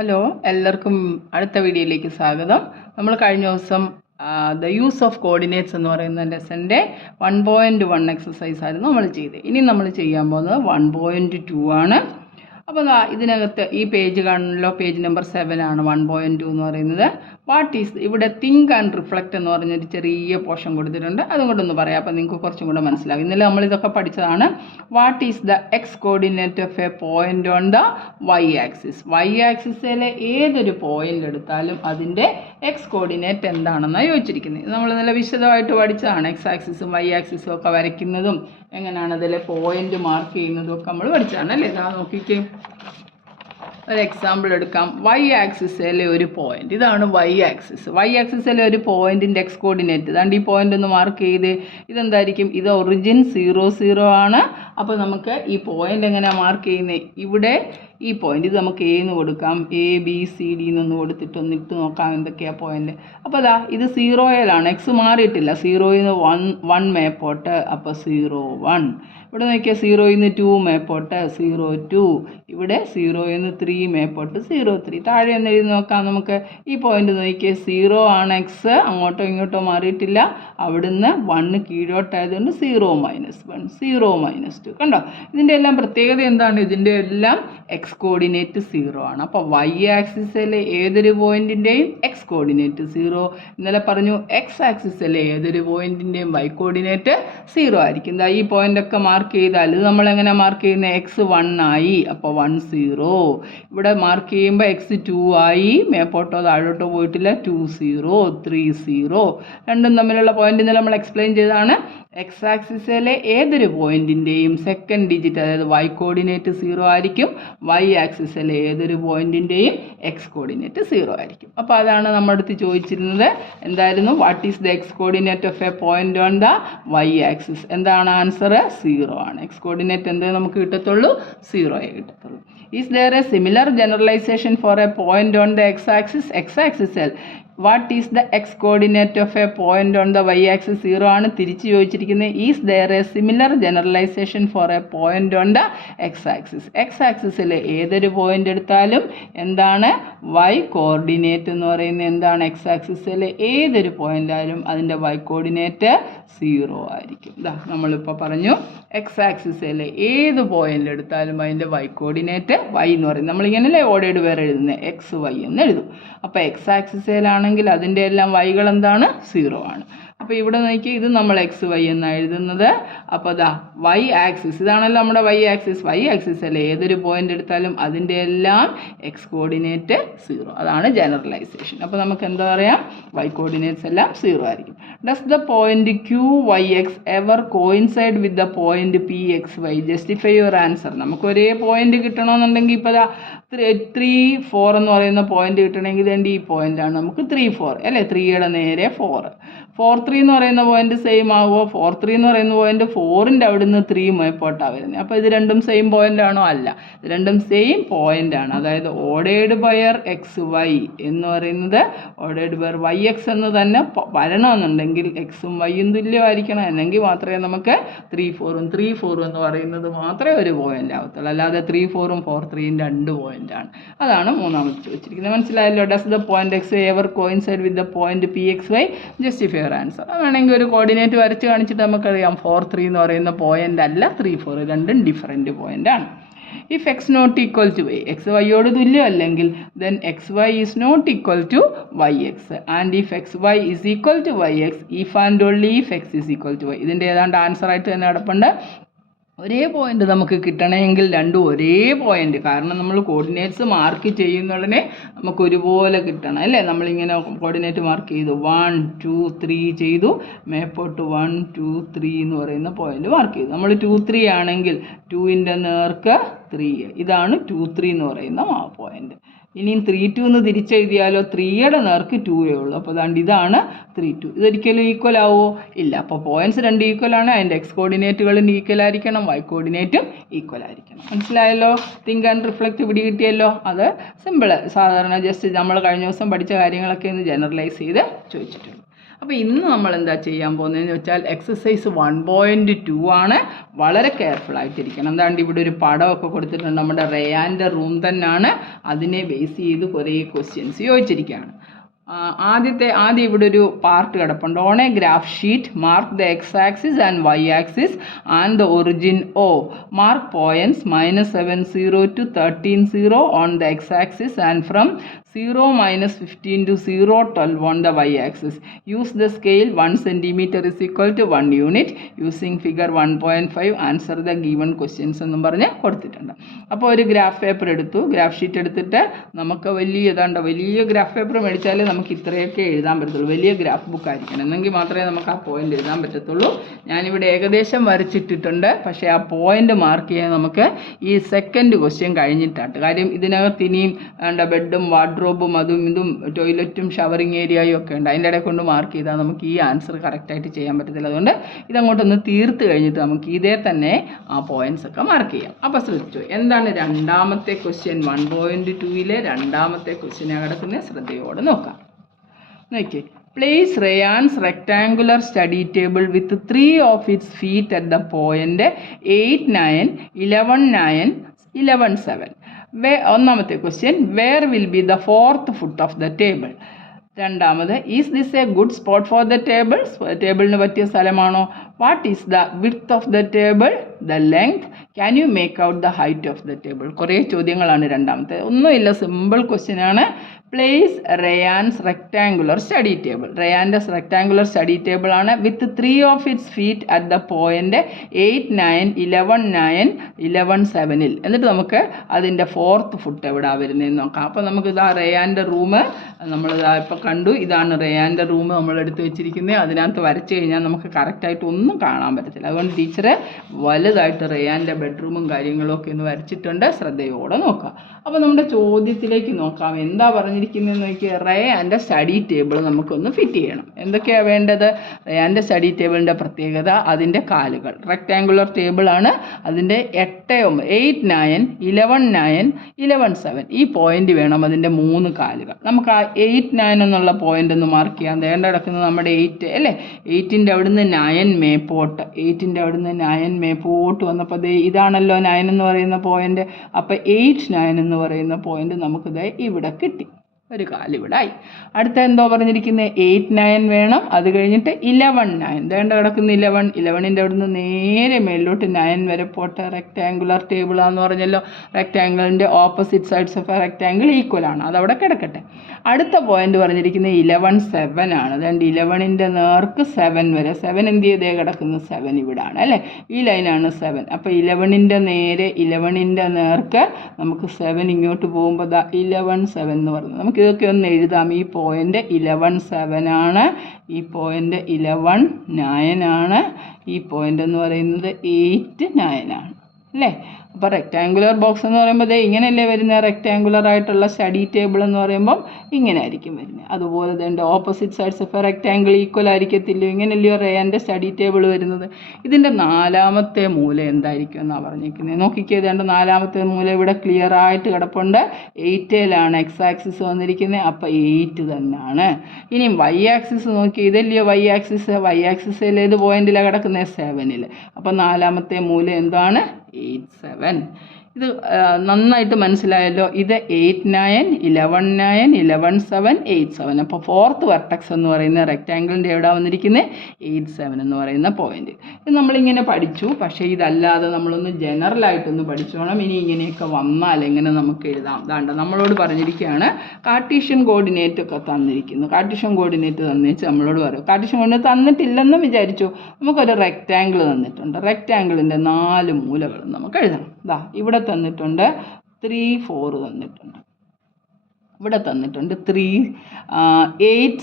Hello, എല്ലാവർക്കും അടുത്ത വീഡിയോയിലേക്ക് സ്വാഗതം. നമ്മൾ കഴിഞ്ഞ ദിവസം ദ യൂസ് ഓഫ് കോർഡിനേറ്റ്സ് എന്ന് പറയുന്ന ലെസൻ്റെ 1.1 എക്സസൈസ് ആയിരുന്നു നമ്മൾ ചെയ്തത്. ഇനി നമ്മൾ ചെയ്യാൻ പോകുന്നത് 1.2 ആണ്. അപ്പോൾ ഇതിനകത്ത് ഈ പേജ് കാണുന്നല്ലോ, പേജ് നമ്പർ 7 ആണ് 1.2 എന്ന് പറയുന്നത്. വാട്ട് ഈസ് ഇവിടെ തിങ്ക് ആൻഡ് റിഫ്ലക്റ്റ് എന്ന് പറഞ്ഞൊരു ചെറിയ പോർഷൻ കൊടുത്തിട്ടുണ്ട്. അതും കൂടെ ഒന്ന് പറയാം, അപ്പോൾ നിങ്ങൾക്ക് കുറച്ചും കൂടെ മനസ്സിലാകും. ഇന്നലെ നമ്മളിതൊക്കെ പഠിച്ചതാണ്. What is the X coordinate of a point on the Y axis. Y ആക്സിസിലെ ഏതൊരു പോയിൻ്റ് എടുത്താലും അതിൻ്റെ എക്സ് കോർഡിനേറ്റ് എന്താണെന്നാണ് ചോദിച്ചിരിക്കുന്നത്. ഇത് നമ്മൾ നല്ല വിശദമായിട്ട് പഠിച്ചതാണ്. എക്സ് ആക്സിസും വൈ ആക്സിസും ഒക്കെ വരയ്ക്കുന്നതും എങ്ങനെയാണ് അതിൽ പോയിൻ്റ് മാർക്ക് ചെയ്യുന്നതും ഒക്കെ നമ്മൾ പഠിച്ചതാണ് അല്ലേ. ഇതാ നോക്കിക്കേ, ഒരു എക്സാമ്പിൾ എടുക്കാം. വൈ ആക്സിസിലെ ഒരു പോയിന്റ്, ഇതാണ് വൈ ആക്സിസ്. വൈ ആക്സിസിലെ ഒരു പോയിന്റിൻ്റെ എക്സ് കോർഡിനേറ്റ് ഇതാണ്ട് ഈ പോയിന്റ് ഒന്ന് മാർക്ക് ചെയ്ത്. ഇതെന്തായിരിക്കും? ഇത് ഒറിജിൻ 0 0 ആണ്. അപ്പോൾ നമുക്ക് ഈ പോയിന്റ് എങ്ങനെയാണ് മാർക്ക് ചെയ്യുന്നത്? ഇവിടെ ഈ പോയിന്റ് ഇത് നമുക്ക് എ എന്ന് കൊടുക്കാം, ABCD എന്നൊന്ന് കൊടുത്തിട്ട് ഒന്നിട്ട് നോക്കാം എന്തൊക്കെയാണ് പോയിന്റ്. അപ്പോൾ അതാ ഇത് 0യിലാണ്, എക്സ് മാറിയിട്ടില്ല. 0യിൽ നിന്ന് 1 മേപ്പോട്ട്, അപ്പോൾ 0 1. ഇവിടെ നോക്കിയാൽ 0യിൽ നിന്ന് 2 മേപ്പോട്ട് 0 2. ഇവിടെ 0യിൽ നിന്ന് 3 മേപ്പോട്ട് 0 3. താഴെ ഒന്ന് എഴുതി നോക്കാം നമുക്ക്. ഈ പോയിന്റ് നോക്കിയാൽ 0 ആണ് എക്സ്, അങ്ങോട്ടോ ഇങ്ങോട്ടോ മാറിയിട്ടില്ല. അവിടുന്ന് 1 കീഴോട്ടായതുകൊണ്ട് 0 -1 0 -2. കണ്ടോ, ഇതിൻ്റെ എല്ലാം പ്രത്യേകത എന്താണ്? ഇതിൻ്റെ എല്ലാം എക്സ് കോർഡിനേറ്റ് 0 ആണ്. അപ്പോൾ വൈ ആക്സിസിലെ ഏതൊരു പോയിന്റിൻ്റെയും എക്സ് കോർഡിനേറ്റ് 0. ഇന്നലെ പറഞ്ഞു എക്സ് ആക്സിസിലെ ഏതൊരു പോയിന്റിൻ്റെയും വൈ കോർഡിനേറ്റ് 0 ആയിരിക്കും. എന്താ ഈ പോയിൻ്റൊക്കെ മാർക്ക് ചെയ്താൽ ഇത് നമ്മളെങ്ങനെ മാർക്ക് ചെയ്യുന്നത്? എക്സ് 1 ആയി, അപ്പോൾ 1 0. ഇവിടെ മാർക്ക് ചെയ്യുമ്പോൾ എക്സ് 2 ആയി, മേപ്പോട്ടോ താഴോട്ടോ പോയിട്ടില്ല. 2 0 3 0. രണ്ടും തമ്മിലുള്ള പോയിന്റ് ഇന്നലെ നമ്മൾ എക്സ്പ്ലെയിൻ ചെയ്തതാണ്. എക്സ് ആക്സിസിലെ ഏതൊരു പോയിന്റിൻ്റെയും സെക്കൻഡ് ഡിജിറ്റ് അതായത് വൈ കോർഡിനേറ്റ് 0 ആയിരിക്കും. വൈ ആക്സിസിലെ ഏതൊരു പോയിന്റിൻ്റെയും എക്സ് കോർഡിനേറ്റ് 0 ആയിരിക്കും. അപ്പോൾ അതാണ് നമ്മുടെ അടുത്ത് ചോദിച്ചിരുന്നത്. എന്തായിരുന്നു? What is the X coordinate of a point on the Y axis? എന്താണ് ആൻസർ? 0 ആണ്. എക്സ് കോർഡിനേറ്റ് എന്തേ നമുക്ക് കിട്ടത്തുള്ളൂ? 0 കിട്ടത്തുള്ളൂ. Is there a similar generalisation for a point on the X axis? X ആക്സിസിൽ what is the X coordinate of a point on the Y axis? 0 ആണ്. തിരിച്ച് ചോദിച്ചിരിക്കുന്നത് is there a similar generalisation for a point on the X axis? X ആക്സിസിൽ ഏതൊരു point എടുത്താലും എന്താണ് Y coordinate എന്ന് പറയുന്നത്? എന്താണ്? എക്സ് ആക്സിസിൽ ഏതൊരു പോയിന്റ് ആയാലും അതിൻ്റെ വൈ കോർഡിനേറ്റ് 0 ആയിരിക്കും. ഇതാ നമ്മളിപ്പോൾ പറഞ്ഞു, എക്സ് ആക്സിസിൽ ഏത് പോയിന്റ് എടുത്താലും അതിൻ്റെ വൈ കോർഡിനേറ്റ് വൈ എന്ന് പറയും. നമ്മളിങ്ങനല്ലേ ഓർഡേഡ് വേറെ എഴുതുന്നത്? എക്സ് വൈ എന്ന് എഴുതും. അപ്പോൾ എക്സ് ആക്സിസിലാണെങ്കിൽ അതിൻ്റെ എല്ലാം വൈകൾ എന്താണ്? 0 ആണ്. അപ്പോൾ ഇവിടെ നോക്കി, ഇത് നമ്മൾ എക്സ് വൈ എന്നാണ് എഴുതുന്നത്. അപ്പോൾ അതാ വൈ ആക്സിസ് ഇതാണല്ലോ നമ്മുടെ വൈ ആക്സിസ്. വൈ ആക്സിസിലെ ഏതൊരു പോയിന്റ് എടുത്താലും അതിൻ്റെ എല്ലാം എക്സ് കോർഡിനേറ്റ് 0. അതാണ് ജനറലൈസേഷൻ. അപ്പോൾ നമുക്ക് എന്താ പറയാം? വൈ കോർഡിനേറ്റ്സ് എല്ലാം 0 ആയിരിക്കും. Does the point QYX ever coincide with the point PXY? Justify your answer. നമുക്ക് ഒരേ പോയിന്റ് കിട്ടണമെന്നുണ്ടെങ്കിൽ ഇപ്പോൾ ദാ 3 4 എന്ന് പറയുന്ന പോയിന്റ് കിട്ടണമെങ്കിൽ ഇതേണ്ട ഈ പോയിന്റാണ് നമുക്ക് 3 4 അല്ലേ. 3യുടെ നേരെ 4 4 3 എന്ന് പറയുന്ന പോയിന്റ് സെയിം ആകുമോ? 4 3 എന്ന് പറയുന്ന പോയിന്റ് 4ൻ്റെ അവിടുന്ന് 3 മേപ്പോട്ടാണ് വരുന്നത്. അപ്പോൾ ഇത് രണ്ടും സെയിം പോയിന്റ് ആണോ? അല്ല, ഇത് രണ്ടും സെയിം പോയിന്റ് ആണ്. അതായത് ഓർഡേർഡ് ബയർ എക്സ് വൈ എന്ന് പറയുന്നത് ഓർഡേർഡ് ബയർ വൈ എക്സ് എന്ന് തന്നെ വരണമെന്നുണ്ടെങ്കിൽ എക്സും വൈയും തുല്യമായിരിക്കണം. എന്നെങ്കിൽ മാത്രമേ നമുക്ക് 3 4 എന്ന് പറയുന്നത് മാത്രമേ ഒരു പോയിന്റ് ആവത്തുള്ളൂ. അല്ലാതെ 3 4 4 3 2 പോയിന്റ് ആണ്. അതാണ് മൂന്നാമത് ചോദിച്ചിരിക്കുന്നത്. മനസ്സിലായല്ലോ? Does the point X ever coincide with the point PXY? Justify your answer. അതാണെങ്കിൽ ഒരു കോർഡിനേറ്റ് വരച്ച് കാണിച്ചിട്ട് നമുക്കറിയാം 4 3 എന്ന് പറയുന്ന പോയിന്റ് അല്ല, 3 4 രണ്ടും ഡിഫറെൻറ്റ് പോയിന്റ് ആണ്. If X not equal to Y, X വൈയോട് തുല്യമല്ലെങ്കിൽ then X Y is not equal to Y X. And if X Y is equal to Y X, if and only if X is equal to Y. ഇതിൻ്റെ ഏതാണ്ട് answer ആയിട്ട് തന്നെ കിടപ്പുണ്ട്. ഒരേ point നമുക്ക് കിട്ടണമെങ്കിൽ രണ്ടും ഒരേ പോയിന്റ്, കാരണം നമ്മൾ കോർഡിനേറ്റ്സ് മാർക്ക് ചെയ്യുന്നുടനെ നമുക്ക് ഒരുപോലെ കിട്ടണം അല്ലേ. നമ്മളിങ്ങനെ കോർഡിനേറ്റ് മാർക്ക് ചെയ്തു 1 2 3 ചെയ്തു, മേപ്പോട്ട് 1 2 3 എന്ന് പറയുന്ന പോയിന്റ് മാർക്ക് ചെയ്തു. നമ്മൾ 2 3 ആണെങ്കിൽ 2ൻ്റെ നേർക്ക് 3, ഇതാണ് 2 3 എന്ന് പറയുന്ന ആ പോയിന്റ്. ഇനിയും 3 2 എന്ന് തിരിച്ചെഴുതിയാലോ? 3യുടെ നേർക്ക് 2 ഉള്ളൂ. അപ്പോൾ അതാണ്ട് ഇതാണ് 3 2. ഇതൊരിക്കലും ഈക്വൽ ആവുമോ? ഇല്ല. അപ്പോൾ പോയിന്റ്സ് രണ്ട് ഈക്വൽ ആണ്. അതിൻ്റെ എക്സ് കോർഡിനേറ്റുകളും ഈക്വൽ ആയിരിക്കണം, വൈ കോർഡിനേറ്റും ഈക്വൽ ആയിരിക്കണം. മനസ്സിലായല്ലോ? തിങ്ക് ആൻഡ് റിഫ്ലക്റ്റ് പിടി കിട്ടിയല്ലോ. അത് സിമ്പിൾ. സാധാരണ ജസ്റ്റ് നമ്മൾ കഴിഞ്ഞ ദിവസം പഠിച്ച കാര്യങ്ങളൊക്കെ ഒന്ന് ജനറലൈസ് ചെയ്ത് ചോദിച്ചിട്ടുണ്ട്. അപ്പോൾ ഇന്ന് നമ്മൾ എന്താ ചെയ്യാൻ പോകുന്നതെന്ന് വെച്ചാൽ എക്സസൈസ് 1.2 ആണ്. വളരെ കെയർഫുൾ ആയിട്ടിരിക്കണം. എന്താണ്ട് ഇവിടെ ഒരു പടമൊക്കെ കൊടുത്തിട്ടുണ്ട്. നമ്മുടെ റയാൻ്റെ റൂം തന്നെയാണ്. അതിനെ ബേസ് ചെയ്ത് കുറേ ക്വസ്റ്റ്യൻസ് ചോദിച്ചിരിക്കുകയാണ്. ആദ്യം ഇവിടെ ഒരു പാർട്ട് കിടപ്പുണ്ട്. On a graph sheet mark the X axis and y axis and the origin O. Mark points -7 0 to 13 0 on the X axis and from 0 -15 to 0 12 on the y axis. Use the scale 1 cm is equal to 1 unit. Using figure 1.5 answer the given questions എന്നും പറഞ്ഞ് കൊടുത്തിട്ടുണ്ട്. അപ്പോൾ ഒരു graph paper എടുത്തു, graph sheet എടുത്തിട്ട് നമുക്ക് വലിയ graph paper മേടിച്ചാലേ നമുക്ക് ഇത്രയൊക്കെ എഴുതാൻ പറ്റത്തുള്ളൂ. വലിയ ഗ്രാഫ് ബുക്ക് ആയിരിക്കണം, എന്നെങ്കിൽ മാത്രമേ നമുക്ക് ആ പോയിന്റ് എഴുതാൻ പറ്റത്തുള്ളൂ. ഞാനിവിടെ ഏകദേശം വരച്ചിട്ടിട്ടുണ്ട്. പക്ഷേ ആ പോയിന്റ് മാർക്ക് ചെയ്യാൻ നമുക്ക് ഈ സെക്കൻഡ് ക്വസ്റ്റ്യൻ കഴിഞ്ഞിട്ടാണ്. കാര്യം ഇതിനകത്ത് ഇനിയും ബെഡും വാർഡ്രോബും അതും ഇതും ടോയ്ലറ്റും ഷവറിങ് ഏരിയയും ഒക്കെ ഉണ്ട്. അതിൻ്റെ ഇടയിൽ കൊണ്ട് മാർക്ക് ചെയ്താൽ നമുക്ക് ഈ ആൻസർ കറക്റ്റായിട്ട് ചെയ്യാൻ പറ്റത്തില്ല. അതുകൊണ്ട് ഇതങ്ങോട്ടൊന്ന് തീർത്ത് കഴിഞ്ഞിട്ട് നമുക്ക് ഇതേ തന്നെ ആ പോയിന്റ്സ് ഒക്കെ മാർക്ക് ചെയ്യാം. അപ്പോൾ ശ്രദ്ധിച്ചു, എന്താണ് രണ്ടാമത്തെ ക്വസ്റ്റ്യൻ? 1.2 രണ്ടാമത്തെ ക്വസ്റ്റ്യനെ കിടക്കുന്ന ശ്രദ്ധയോടെ നോക്കാം. നോക്കിയേ, place Rayan's rectangular study table with 3 of its feet at the point 8 9 11 9 11 7. ഒന്നാമത്തെ question, where will be the 4th foot of the table? രണ്ടാമത്, is this a good spot for the table? ടേബിളിന് പറ്റിയ സ്ഥലമാണോ? What is the width of the table? The length? Can you make out the height of the table? കുറേ ചോദ്യങ്ങളാണ് രണ്ടാമത്തെ. ഒന്നുമില്ല, simple question ആണ്. Place Ryan's rectangular study table. റയാൻ്റെ rectangular study table ആണ്. With 3 of its feet at the point 8 9 11 9 11 7. എന്നിട്ട് നമുക്ക് അതിൻ്റെ 4th foot എവിടെ വരുന്നതെന്ന് നോക്കാം. അപ്പോൾ നമുക്ക് ഇതാ റയാൻ്റെ റൂം നമ്മളിതാ ഇപ്പോൾ കണ്ടു. ഇതാണ് റയാൻ്റെ റൂം നമ്മളെടുത്ത് വെച്ചിരിക്കുന്നത്. അതിനകത്ത് വരച്ച് കഴിഞ്ഞാൽ നമുക്ക് കറക്റ്റായിട്ട് ഒന്നും കാണാൻ പറ്റത്തില്ല. അതുകൊണ്ട് ടീച്ചർ വലുതായിട്ട് റയാൻ്റെ ബെഡ്റൂമും കാര്യങ്ങളും ഒക്കെ ഒന്ന് വരച്ചിട്ടുണ്ട്. ശ്രദ്ധയോടെ നോക്കുക. അപ്പോൾ നമ്മുടെ ചോദ്യത്തിലേക്ക് നോക്കാം. എന്താ പറഞ്ഞിരിക്കുന്നതെന്ന് നോക്കിയാൽ, റയാൻ്റെ സ്റ്റഡി ടേബിൾ നമുക്കൊന്ന് ഫിറ്റ് ചെയ്യണം. എന്തൊക്കെയാണ് വേണ്ടത്? റയാൻ്റെ സ്റ്റഡി ടേബിളിൻ്റെ പ്രത്യേകത അതിൻ്റെ കാലുകൾ. റെക്ടാങ്കുലർ ടേബിളാണ്. അതിൻ്റെ 8 9 11 9 11 7 ഈ പോയിന്റ് വേണം അതിൻ്റെ 3 കാലുകൾ. നമുക്ക് ആ 8 9 എന്നുള്ള പോയിന്റ് ഒന്ന് മാർക്ക് ചെയ്യാം. ദേണ്ട കിടക്കുന്നത് നമ്മുടെ 8 അല്ലേ? 8ൻ്റെ അവിടുന്ന് 9 മേപ്പോട്ട്, 8ൻ്റെ അവിടുന്ന് 9 മേപ്പോട്ട് വന്നപ്പോൾ ഇതാണല്ലോ 9 എന്ന് പറയുന്ന പോയിന്റ്. അപ്പോൾ 8 9 എന്ന് പറയുന്ന പോയിന്റ് നമുക്കിത് ഇവിടെ കിട്ടി. ഒരു കാലിവിടായി. അടുത്ത എന്തോ പറഞ്ഞിരിക്കുന്നത്? 8 9 വേണം. അത് കഴിഞ്ഞിട്ട് 11 9. ദേണ്ട കിടക്കുന്ന 11ൻ്റെ അവിടുന്ന് നേരെ മേലോട്ട് 9 വരെ പോട്ടെ. റെക്ടാങ്കുലർ ടേബിളാന്ന് പറഞ്ഞല്ലോ. റെക്ടാങ്കിളിൻ്റെ opposite sides of a rectangle equal ആണ്. അതവിടെ കിടക്കട്ടെ. അടുത്ത പോയിന്റ് പറഞ്ഞിരിക്കുന്നത് 11 7 ആണ്. അതുകൊണ്ട് 11ൻ്റെ നേർക്ക് 7 വരെ. 7 എന്ത് ചെയ്തേ കിടക്കുന്നത്? 7 ഇവിടാണ് അല്ലേ? ഈ ലൈനാണ് 7. അപ്പോൾ 11ൻ്റെ നേരെ 11ൻ്റെ നേർക്ക് നമുക്ക് 7 ഇങ്ങോട്ട് പോകുമ്പോൾ 11 7 എന്ന് പറയുന്നത്. നമുക്ക് ഇതൊക്കെ ഒന്ന് എഴുതാം. ഈ പോയിന്റ് 11 7 ആണ്. ഈ പോയിന്റ് 11 9 ആണ്. ഈ പോയിന്റ് എന്ന് പറയുന്നത് 8 9 ആണ് അല്ലേ? അപ്പോൾ റെക്ടാങ്കുലർ ബോക്സ് എന്ന് പറയുമ്പോൾ ഇങ്ങനെയല്ലേ വരുന്നത്? റെക്ടാങ്കുലർ ആയിട്ടുള്ള സ്റ്റഡി ടേബിൾ എന്ന് പറയുമ്പം ഇങ്ങനെ ആയിരിക്കും വരുന്നത്. അതുപോലെ തന്നെ opposite sides of a rectangle equal ആയിരിക്കത്തില്ലോ? ഇങ്ങനെയല്ലയോ റയാൻ്റെ സ്റ്റഡി ടേബിൾ വരുന്നത്? ഇതിൻ്റെ 4ാമത്തെ മൂല എന്തായിരിക്കും എന്നാണ് പറഞ്ഞിരിക്കുന്നത്. നോക്കിക്കേ, ഏതാണ്ട് 4ാമത്തെ മൂല ഇവിടെ ക്ലിയർ ആയിട്ട് കിടപ്പുണ്ട്. 8ലാണ് എക്സ് ആക്സിസ് വന്നിരിക്കുന്നത്. അപ്പോൾ 8 തന്നെയാണ്. ഇനിയും വൈ ആക്സിസ് നോക്കി, ഇതല്ലയോ വൈ ആക്സിസ്? വൈ ആക്സിസിൽ ഏത് പോയിന്റിലാണ് കിടക്കുന്നത്? 7ൽ. അപ്പോൾ 4ാമത്തെ മൂല എന്താണ്? 8 7. ഇത് നന്നായിട്ട് മനസ്സിലായല്ലോ. ഇത് 8 9 11 9 11 7 8 7. അപ്പോൾ 4th വെർട്ടെക്സ് എന്ന് പറയുന്ന റെക്റ്റാങ്കിളിൻ്റെ എവിടെ വന്നിരിക്കുന്നത്? 8 7 എന്ന് പറയുന്ന പോയിന്റ്. ഇത് നമ്മളിങ്ങനെ പഠിച്ചു. പക്ഷേ ഇതല്ലാതെ നമ്മളൊന്ന് ജനറലായിട്ടൊന്ന് പഠിച്ചോണം. ഇനി ഇങ്ങനെയൊക്കെ വന്നാൽ എങ്ങനെ നമുക്ക് എഴുതാം? അതാണ്ട് നമ്മളോട് പറഞ്ഞിരിക്കുകയാണ് കാർട്ടീഷ്യൻ കോർഡിനേറ്റ് ഒക്കെ തന്നിരിക്കുന്നു. കാർട്ടീഷ്യൻ കോർഡിനേറ്റ് തന്നിച്ച് നമ്മളോട് പറയും. കാർട്ടീഷ്യൻ കോർഡിനേറ്റ് തന്നിട്ടില്ലെന്നും വിചാരിച്ചു. നമുക്കൊരു റെക്റ്റാങ്കിൾ തന്നിട്ടുണ്ട്. റെക്റ്റാങ്കിളിൻ്റെ 4 മൂലകളും നമുക്ക് എഴുതണം. ഇവിടെ തന്നിട്ടുണ്ട് 3 4 തന്നിട്ടുണ്ട്. ഇവിടെ തന്നിട്ടുണ്ട് 3 8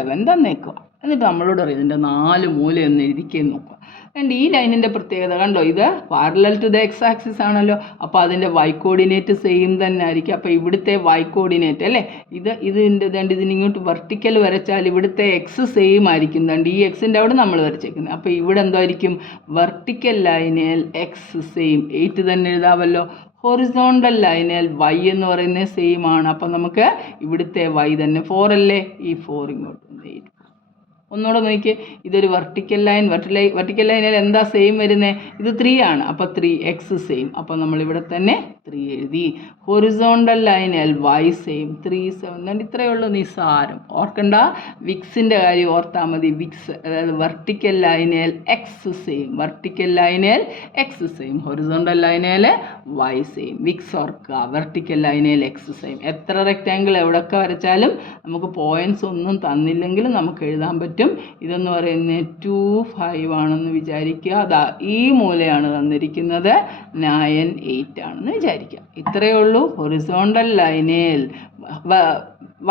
7 തന്നേക്കുക. എന്നിട്ട് നമ്മളോട് പറയും ഇതിൻ്റെ 4 മൂലയൊന്ന് എഴുതിക്കേ നോക്കുക. ആൻഡ് ഈ ലൈനിൻ്റെ പ്രത്യേകത കണ്ടോ, ഇത് parallel to the X axis ആണല്ലോ. അപ്പോൾ അതിൻ്റെ വൈ കോർഡിനേറ്റ് സെയിം തന്നെ ആയിരിക്കും. അപ്പോൾ ഇവിടുത്തെ വൈ കോർഡിനേറ്റ് അല്ലേ, ഇതിനിങ്ങോട്ട് വെർട്ടിക്കൽ വരച്ചാൽ ഇവിടുത്തെ എക്സ് സെയിം ആയിരിക്കും. ദണ്ട് ഈ എക്സിൻ്റെ അവിടെ നമ്മൾ വരച്ചേക്കുന്നത്. അപ്പോൾ ഇവിടെ എന്തായിരിക്കും? വെർട്ടിക്കൽ ലൈനിൽ എക്സ് സെയിം 8 തന്നെ എഴുതാമല്ലോ. ഹൊറിസോണ്ടൽ ലൈനിൽ വൈ എന്ന് പറയുന്നത് സെയിം ആണ്. അപ്പം നമുക്ക് ഇവിടുത്തെ വൈ തന്നെ 4 അല്ലേ? ഈ 4 ഇങ്ങോട്ട് 8 ഒന്നുകൂടെ നോക്കിയേ, ഇതൊരു വെർട്ടിക്കൽ ലൈൻ. വെർട്ടിക്കൽ ലൈനിൽ എന്താ സെയിം വരുന്നത്? ഇത് 3 ആണ്. അപ്പോൾ 3x സെയിം. അപ്പോൾ നമ്മളിവിടെ തന്നെ 3 എഴുതി. ഹൊറിസോണ്ടൽ ലൈനിൽ y സെയിം 3 7. ഇത്രയേ ഉള്ളൂ, നിസ്സാരം. ഓർക്കണ്ട, വിക്സിൻ്റെ കാര്യം ഓർത്താൽ മതി. വിക്സ് അതായത് വെർട്ടിക്കൽ ലൈനിൽ എക്സ് സെയിം, വെർട്ടിക്കൽ ലൈനിൽ എക്സ് സെയിം, ഹൊറിസോണ്ടൽ ലൈനിൽ y സെയിം. വിക്സ് ഓർക്കുക, വെർട്ടിക്കൽ ലൈനിൽ എക്സ് സെയിം. എത്ര റെക്റ്റാങ്കിൾ എവിടെയൊക്കെ വരച്ചാലും നമുക്ക് പോയിൻറ്റ്സ് ഒന്നും തന്നില്ലെങ്കിലും നമുക്ക് എഴുതാൻ പറ്റും. ഇതെന്ന് പറയുന്നത് 2 5 ആണെന്ന് വിചാരിക്കുക. അതാ ഈ മൂലയാണ് തന്നിരിക്കുന്നത്, 9 8 ആണെന്ന് വിചാരിക്കുക. ഇത്രയേ ഉള്ളൂ. ഹൊറിസോണ്ടൽ ലൈനിൽ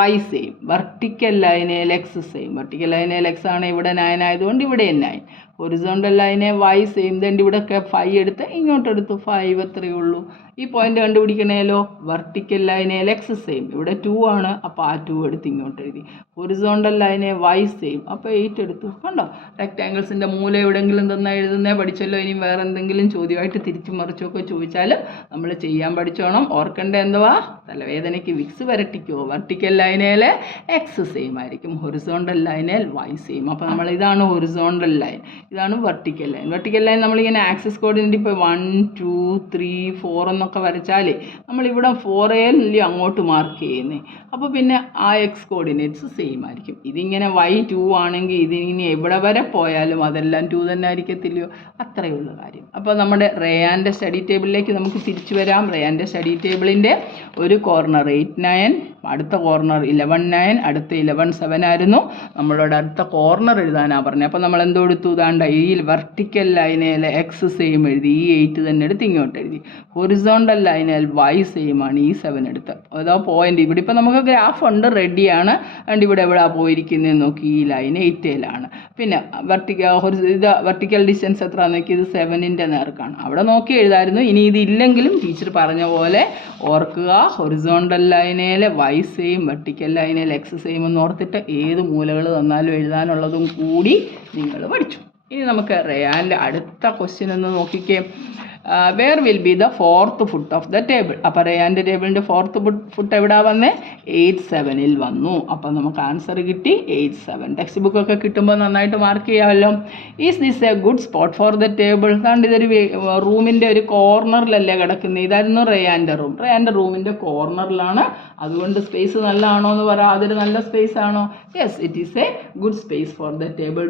y സെയിം, വെർട്ടിക്കൽ ലൈനിൽ എക്സ് സെയിം. വെർട്ടിക്കൽ ലൈനിൽ എക്സ് ആണ്, ഇവിടെ 9 ആയതുകൊണ്ട് ഇവിടെ 9. ഹൊറിസോണ്ടൽ ലൈനെ y സെയിം. ദെൻ ഇവിടെയൊക്കെ 5 എടുത്ത് ഇങ്ങോട്ടെടുത്ത് 5. അത്രയേ ഉള്ളൂ. ഈ പോയിന്റ് കണ്ടുപിടിക്കണേലോ. വെർട്ടിക്കൽ ലൈനിൽ എക്സ് സെയിം, ഇവിടെ 2 ആണ്, അപ്പോൾ ആ 2 എടുത്ത് ഇങ്ങോട്ട് എഴുതി. ഹൊറിസോണ്ടൽ ലൈനെ y സെയിം, അപ്പോൾ 8 എടുത്തു. കണ്ടോ, റെക്റ്റാങ്കിൾസിൻ്റെ മൂല എവിടെയെങ്കിലും തന്നാൽ എഴുതുന്നേ പഠിച്ചല്ലോ. ഇനി വേറെ എന്തെങ്കിലും ചോദ്യമായിട്ട് തിരിച്ചും മറിച്ചൊക്കെ ചോദിച്ചാലും നമ്മൾ ചെയ്യാൻ പഠിച്ചോണം. ഓർക്കേണ്ട എന്തുവാ? തലവേദനയ്ക്ക് വിക്സ് വരട്ടിക്കോ. വെർട്ടിക്കൽ ലൈനിൽ എക്സ് സെയിം ആയിരിക്കും, ഹൊറിസോണ്ടൽ ലൈനിൽ y സെയിം. അപ്പോൾ നമ്മൾ ഇതാണ് ഹൊറിസോണ്ടൽ ലൈൻ, ഇതാണ് വെർട്ടിക്കൽ ലൈൻ. വെർട്ടിക്കൽ ലൈൻ നമ്മളിങ്ങനെ ആക്സിസ് കോർഡിനേറ്റ് ഇപ്പോൾ 1 2 3 4 എന്നൊക്കെ വരച്ചാലേ നമ്മളിവിടെ 4a അങ്ങോട്ട് മാർക്ക് ചെയ്യുന്നത്. അപ്പോൾ പിന്നെ ആ എക്സ് കോർഡിനേറ്റ്സ് സെയിം ആയിരിക്കും. ഇതിങ്ങനെ y 2 ആണെങ്കിൽ ഇതിനി എവിടെ വരെ പോയാലും അതെല്ലാം 2 തന്നെ ആയിരിക്കത്തില്ലയോ? അത്രയേ ഉള്ളൂ കാര്യം. അപ്പോൾ നമ്മുടെ റേയാൻ്റെ സ്റ്റഡി ടേബിളിലേക്ക് നമുക്ക് തിരിച്ചു വരാം. റേയാൻ്റെ സ്റ്റഡി ടേബിളിൻ്റെ ഒരു കോർണർ 8 9, അടുത്ത കോർണർ 11 9, അടുത്ത 11 7 ആയിരുന്നു. നമ്മളോട് അടുത്ത കോർണർ എഴുതാനാണ് പറഞ്ഞത്. അപ്പോൾ നമ്മൾ എന്തോ എടുത്തു? ഇതാണ്ട് ഈ വെർട്ടിക്കൽ ലൈനിൽ എക്സ് സെയിം എഴുതി, ഈ 8 തന്നെ എടുത്ത് ഇങ്ങോട്ട് എഴുതി. ഹൊറിസോണ്ടൽ ലൈനിൽ y സെയിം ആണ്, ഈ 7 എടുത്ത്. അതോ പോയിന്റ് ഇവിടെ ഇപ്പോൾ നമുക്ക് ഗ്രാഫ് ഉണ്ട്, റെഡിയാണ്. അതുകൊണ്ട് ഇവിടെ എവിടെ പോയിരിക്കുന്നതെന്ന് നോക്കി, ഈ ലൈൻ 8ലാണ്. പിന്നെ വെർട്ടിക്കൽ ഡിസ്റ്റൻസ് എത്ര നോക്കി, ഇത് 7ൻ്റെ നേർക്കാണ്. അവിടെ നോക്കി എഴുതായിരുന്നു. ഇനി ഇതില്ലെങ്കിലും ടീച്ചർ പറഞ്ഞ പോലെ ഓർക്കുക, ഹൊറിസോണ്ടൽ ലൈനിൽ y സെയിം, വെർട്ടിക്കൽ ലൈനിൽ എക്സ് സെയിം എന്ന് ഓർത്തിട്ട് ഏത് മൂലകൾ തന്നാലും എഴുതാനുള്ളതും കൂടി നിങ്ങൾ പഠിച്ചു. ഇനി നമുക്ക് റേയാൻ്റെ അടുത്ത ക്വസ്റ്റ്യൻ ഒന്ന് നോക്കിക്കേ. Where will be the 4th foot of the table. അപ്പോൾ റേയാൻ്റെ ടേബിളിൻ്റെ 4th ഫുട്ട് എവിടെ വന്നേ? 8 7ൽ വന്നു. അപ്പോൾ നമുക്ക് ആൻസർ കിട്ടി 8 7. ടെക്സ്റ്റ് ബുക്കൊക്കെ കിട്ടുമ്പോൾ നന്നായിട്ട് മാർക്ക് ചെയ്യാമല്ലോ. Is this a good spot for the table? അതുകൊണ്ട് ഇതൊരു റൂമിൻ്റെ ഒരു കോർണറിലല്ലേ കിടക്കുന്നത്. ഇതായിരുന്നു റേയാൻ്റെ റൂം. റേയാൻ്റെ റൂമിൻ്റെ കോർണറിലാണ്. അതുകൊണ്ട് സ്പേസ് നല്ലതാണോ എന്ന് പറ. അതൊരു നല്ല സ്പേസ് ആണോ? Yes, it is a good space for the table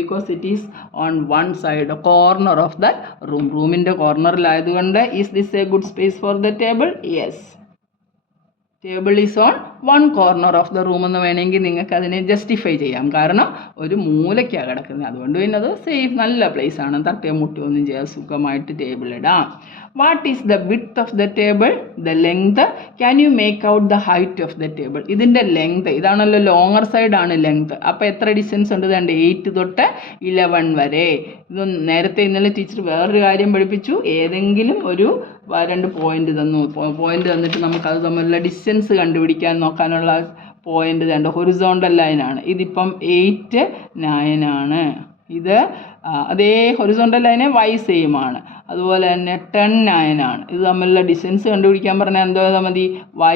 because it is on one side, corner of the room. റൂമിൻ്റെ കോർണറിലായതുകൊണ്ട് is this a good space for the table? Yes, table is on one corner of the room എന്ന് വേണമെങ്കിൽ നിങ്ങൾക്ക് അതിനെ justify ചെയ്യാം. കാരണം ഒരു മൂലയ്ക്കാണ് കിടക്കുന്നത്. അതുകൊണ്ട് പിന്നെ അത് സേഫ്, നല്ല പ്ലേസ് ആണ്. തട്ടിയോ മുട്ടിയോ ഒന്നും ചെയ്യാൻ സുഖമായിട്ട് ടേബിൾ ഇടാം. What is the width of the table? The length. Can you make out the height of the table? ഇതിൻ്റെ ലെങ്ത്, ഇതാണല്ലോ ലോങ്ങർ സൈഡാണ് ലെങ്ത്. അപ്പോൾ എത്ര ഡിസ്റ്റൻസ് ഉണ്ട്? ഇതാണ്ട് 8 തൊട്ട് 11 വരെ. ഇത് നേരത്തെ ഇന്നലെ ടീച്ചർ വേറൊരു കാര്യം പഠിപ്പിച്ചു. ഏതെങ്കിലും ഒരു 2 പോയിന്റ് തന്നിട്ട് നമുക്കത് തമ്മിലുള്ള ഡിസ്റ്റൻസ് കണ്ടുപിടിക്കാൻ നോക്കാനുള്ള പോയിന്റ് തേണ്ട ഹൊറിസോണ്ടൽ ലൈനാണ്. ഇതിപ്പം 8 9 ആണ്. ഇത് അതേ ഹൊറിസോണ്ടൽ ലൈനെ y സെയിം ആണ്. അതുപോലെ തന്നെ 10 9 ആണ്. ഇത് തമ്മിലുള്ള ഡിസ്റ്റൻസ് കണ്ടുപിടിക്കാൻ പറഞ്ഞാൽ എന്തോ മതി?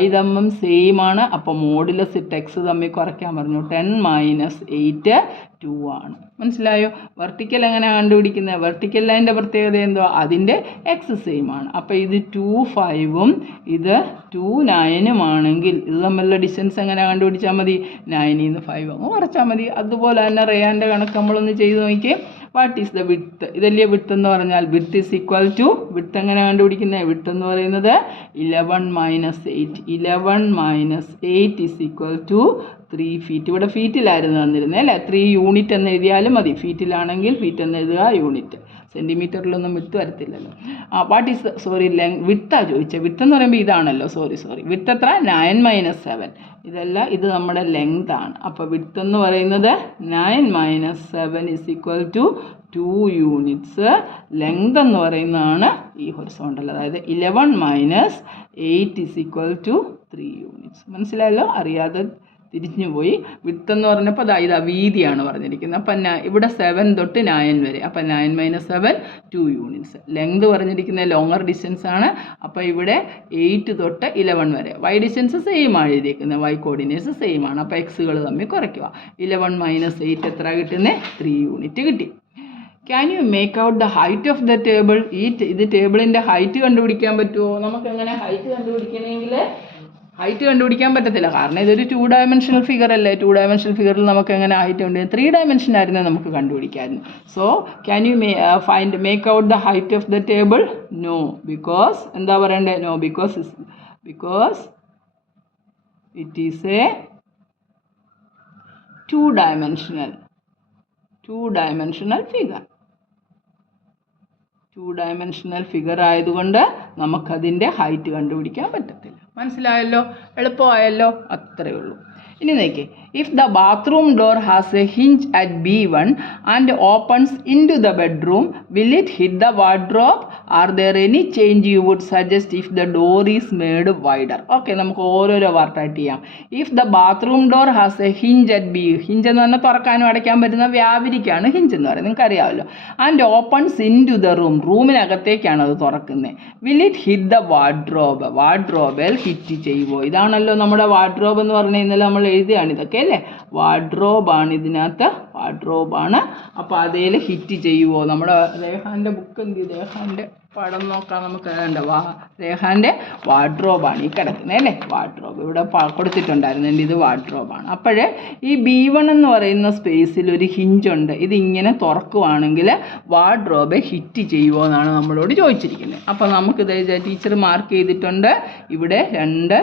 y തമ്മിൽ സെയിം ആണ്. അപ്പോൾ മോഡുലസ് ഇട്ട് x തമ്മിൽ കുറയ്ക്കാൻ പറഞ്ഞു. 10 - 8 2 ആണ്. മനസ്സിലായോ? വെർട്ടിക്കൽ എങ്ങനെയാണ് കണ്ടുപിടിക്കുന്നത്? വെർട്ടിക്കൽ ലൈൻ്റെ പ്രത്യേകത എന്തോ? അതിൻ്റെ എക്സ് സെയിം ആണ്. അപ്പോൾ ഇത് 2 5ഉം ഇത് 2 9ഉം ആണെങ്കിൽ ഇത് തമ്മിലുള്ള ഡിസ്റ്റൻസ് എങ്ങനെ കണ്ടുപിടിച്ചാൽ മതി? 9ൽ നിന്ന് 5 അങ്ങ് കുറച്ചാൽ മതി. അതുപോലെ തന്നെ റേയാൻ്റെ കണക്ക് നമ്മളൊന്ന് ചെയ്ത് നോക്കിയേ. What is the width? ഇതല്ലേ വിഡ്ത്ത് എന്ന് പറഞ്ഞാൽ? Width is equal to, width എങ്ങനെ കണ്ടുപിടിക്കുന്നത്? വിഡ്ത്ത് എന്ന് പറയുന്നത് 11 - 8. 11 - 8 ഈസ് ഈക്വൽ ടു 3 ഫീറ്റ്. ഇവിടെ ഫീറ്റിലായിരുന്നു തന്നിരുന്നത് അല്ലേ? 3 യൂണിറ്റ് എന്ന് എഴുതിയാലും മതി. ഫീറ്റിലാണെങ്കിൽ ഫീറ്റ് എന്ന് എഴുതുക, യൂണിറ്റ്. സെൻറ്റിമീറ്ററിലൊന്നും വിട്ട് വരത്തില്ലല്ലോ. വാട്ട് ഈസ് വിഡ്ത്താണ് ചോദിച്ചത്. വിഡ്ത്ത് എന്ന് പറയുമ്പോൾ ഇതാണല്ലോ. സോറി വിഡ്ത്ത് എത്ര? 9 - 7. ഇതല്ല, ഇത് നമ്മുടെ ലെങ്ത് ആണ്. അപ്പോൾ വിഡ്ത്ത് എന്ന് പറയുന്നത് 9 - 7 is equal to 2 units. Length എന്ന് പറയുന്നതാണ് ഈ ഹൊറിസോണ്ടൽ. അതായത് 11 - 8 ഈസ് ഈക്വൽ ടു 3 യൂണിറ്റ്സ്. മനസ്സിലായല്ലോ? അറിയാതെ തിരിഞ്ഞു പോയി. വിഡ്ത്ത് എന്ന് പറഞ്ഞപ്പോൾ ഇതാ വീതിയാണ് പറഞ്ഞിരിക്കുന്നത്. അപ്പം ഇവിടെ 7 തൊട്ട് 9 വരെ. അപ്പം 9 - 7 2 യൂണിറ്റ്സ്. ലെങ്ത് പറഞ്ഞിരിക്കുന്നത് ലോങ്ങർ ഡിസ്റ്റൻസ് ആണ്. അപ്പോൾ ഇവിടെ 8 തൊട്ട് 11 വരെ. വൈ ഡിസ്റ്റൻസ് സെയിം ആണ് എഴുതിയിരിക്കുന്നത്, വൈ കോർഡിനേറ്റ്സ് സെയിം ആണ്. അപ്പോൾ എക്സുകൾ തമ്മിൽ കുറയ്ക്കുക. 11 - 8 എത്ര കിട്ടുന്നത്? 3 യൂണിറ്റ് കിട്ടി. Can you make out the height of the table? ഇത് ടേബിളിൻ്റെ ഹൈറ്റ് കണ്ടുപിടിക്കാൻ പറ്റുമോ? നമുക്ക് എങ്ങനെ ഹൈറ്റ് കണ്ടുപിടിക്കണമെങ്കിൽ ഹൈറ്റ് കണ്ടുപിടിക്കാൻ പറ്റത്തില്ല, കാരണം ഇതൊരു 2 ഡയമെൻഷണൽ ഫിഗർ അല്ലേ. 2 ഡയമെൻഷണൽ ഫിഗറിൽ നമുക്ക് എങ്ങനെ ഹൈറ്റ് ഉണ്ട്? 3 ഡയമെൻഷൻ ആയിരുന്നു നമുക്ക് കണ്ടുപിടിക്കാമായിരുന്നു. So can you make out the height of the table? No, because എന്താ പറയണ്ടേ? No, because it is a 2 dimensional figure. 2 dimensional figure ആയതുകൊണ്ട് നമുക്കതിൻ്റെ ഹൈറ്റ് കണ്ടുപിടിക്കാൻ പറ്റത്തില്ല. മനസ്സിലായല്ലോ? എളുപ്പമായല്ലോ? അത്രയേ ഉള്ളൂ. ഇനി നോക്കിയേ, if the bathroom door has a hinge at B1 and opens in to the bedroom, will it hit the wardrobe? Are there any change you would suggest if the door is made wider? Okay, നമുക്ക് ഓരോരോ പാർട്ടായിട്ട് ചെയ്യാം. If the bathroom door has a hinge at B, hinge എന്ന് പറഞ്ഞാൽ തുറക്കാനും അടയ്ക്കാൻ പറ്റുന്ന വ്യാപരിക്കാണ് hinge എന്ന് പറയുന്നത്, നിങ്ങൾക്ക് അറിയാമല്ലോ. And opens in to the room, റൂമിനകത്തേക്കാണ് അത് തുറക്കുന്നത്. Will it hit the wardrobe? വാർഡ്രോബിൽ ഹിറ്റ് ചെയ്യുമോ? ഇതാണല്ലോ നമ്മുടെ വാർഡ്രോബ് എന്ന് പറഞ്ഞു കഴിഞ്ഞാൽ നമ്മൾ എഴുതുകയാണ് ഇതൊക്കെ അല്ലേ. വാർഡ്രോബാണ് ഇതിനകത്ത്, വാർഡ്രോബാണ്. അപ്പോൾ അതിൽ ഹിറ്റ് ചെയ്യുമോ? നമ്മുടെ രേഹാൻ്റെ ബുക്ക് എന്ത് ചെയ്തു? രേഹാൻ്റെ പടം നോക്കാം നമുക്ക്. രേഹാൻ്റെ വാർഡ്രോബാണ് ഈ കിടക്കുന്നത് അല്ലേ. വാർഡ്രോബ് ഇവിടെ കൊടുത്തിട്ടുണ്ടായിരുന്നു, ഇത് വാർഡ്രോബാണ്. അപ്പോഴേ ഈ B1 എന്ന് പറയുന്ന സ്പേസിൽ ഒരു ഹിഞ്ചുണ്ട്. ഇതിങ്ങനെ തുറക്കുവാണെങ്കിൽ വാർഡ്രോബെ ഹിറ്റ് ചെയ്യുമോ എന്നാണ് നമ്മളോട് ചോദിച്ചിരിക്കുന്നത്. അപ്പോൾ നമുക്കിത് ടീച്ചർ മാർക്ക് ചെയ്തിട്ടുണ്ട്. ഇവിടെ 2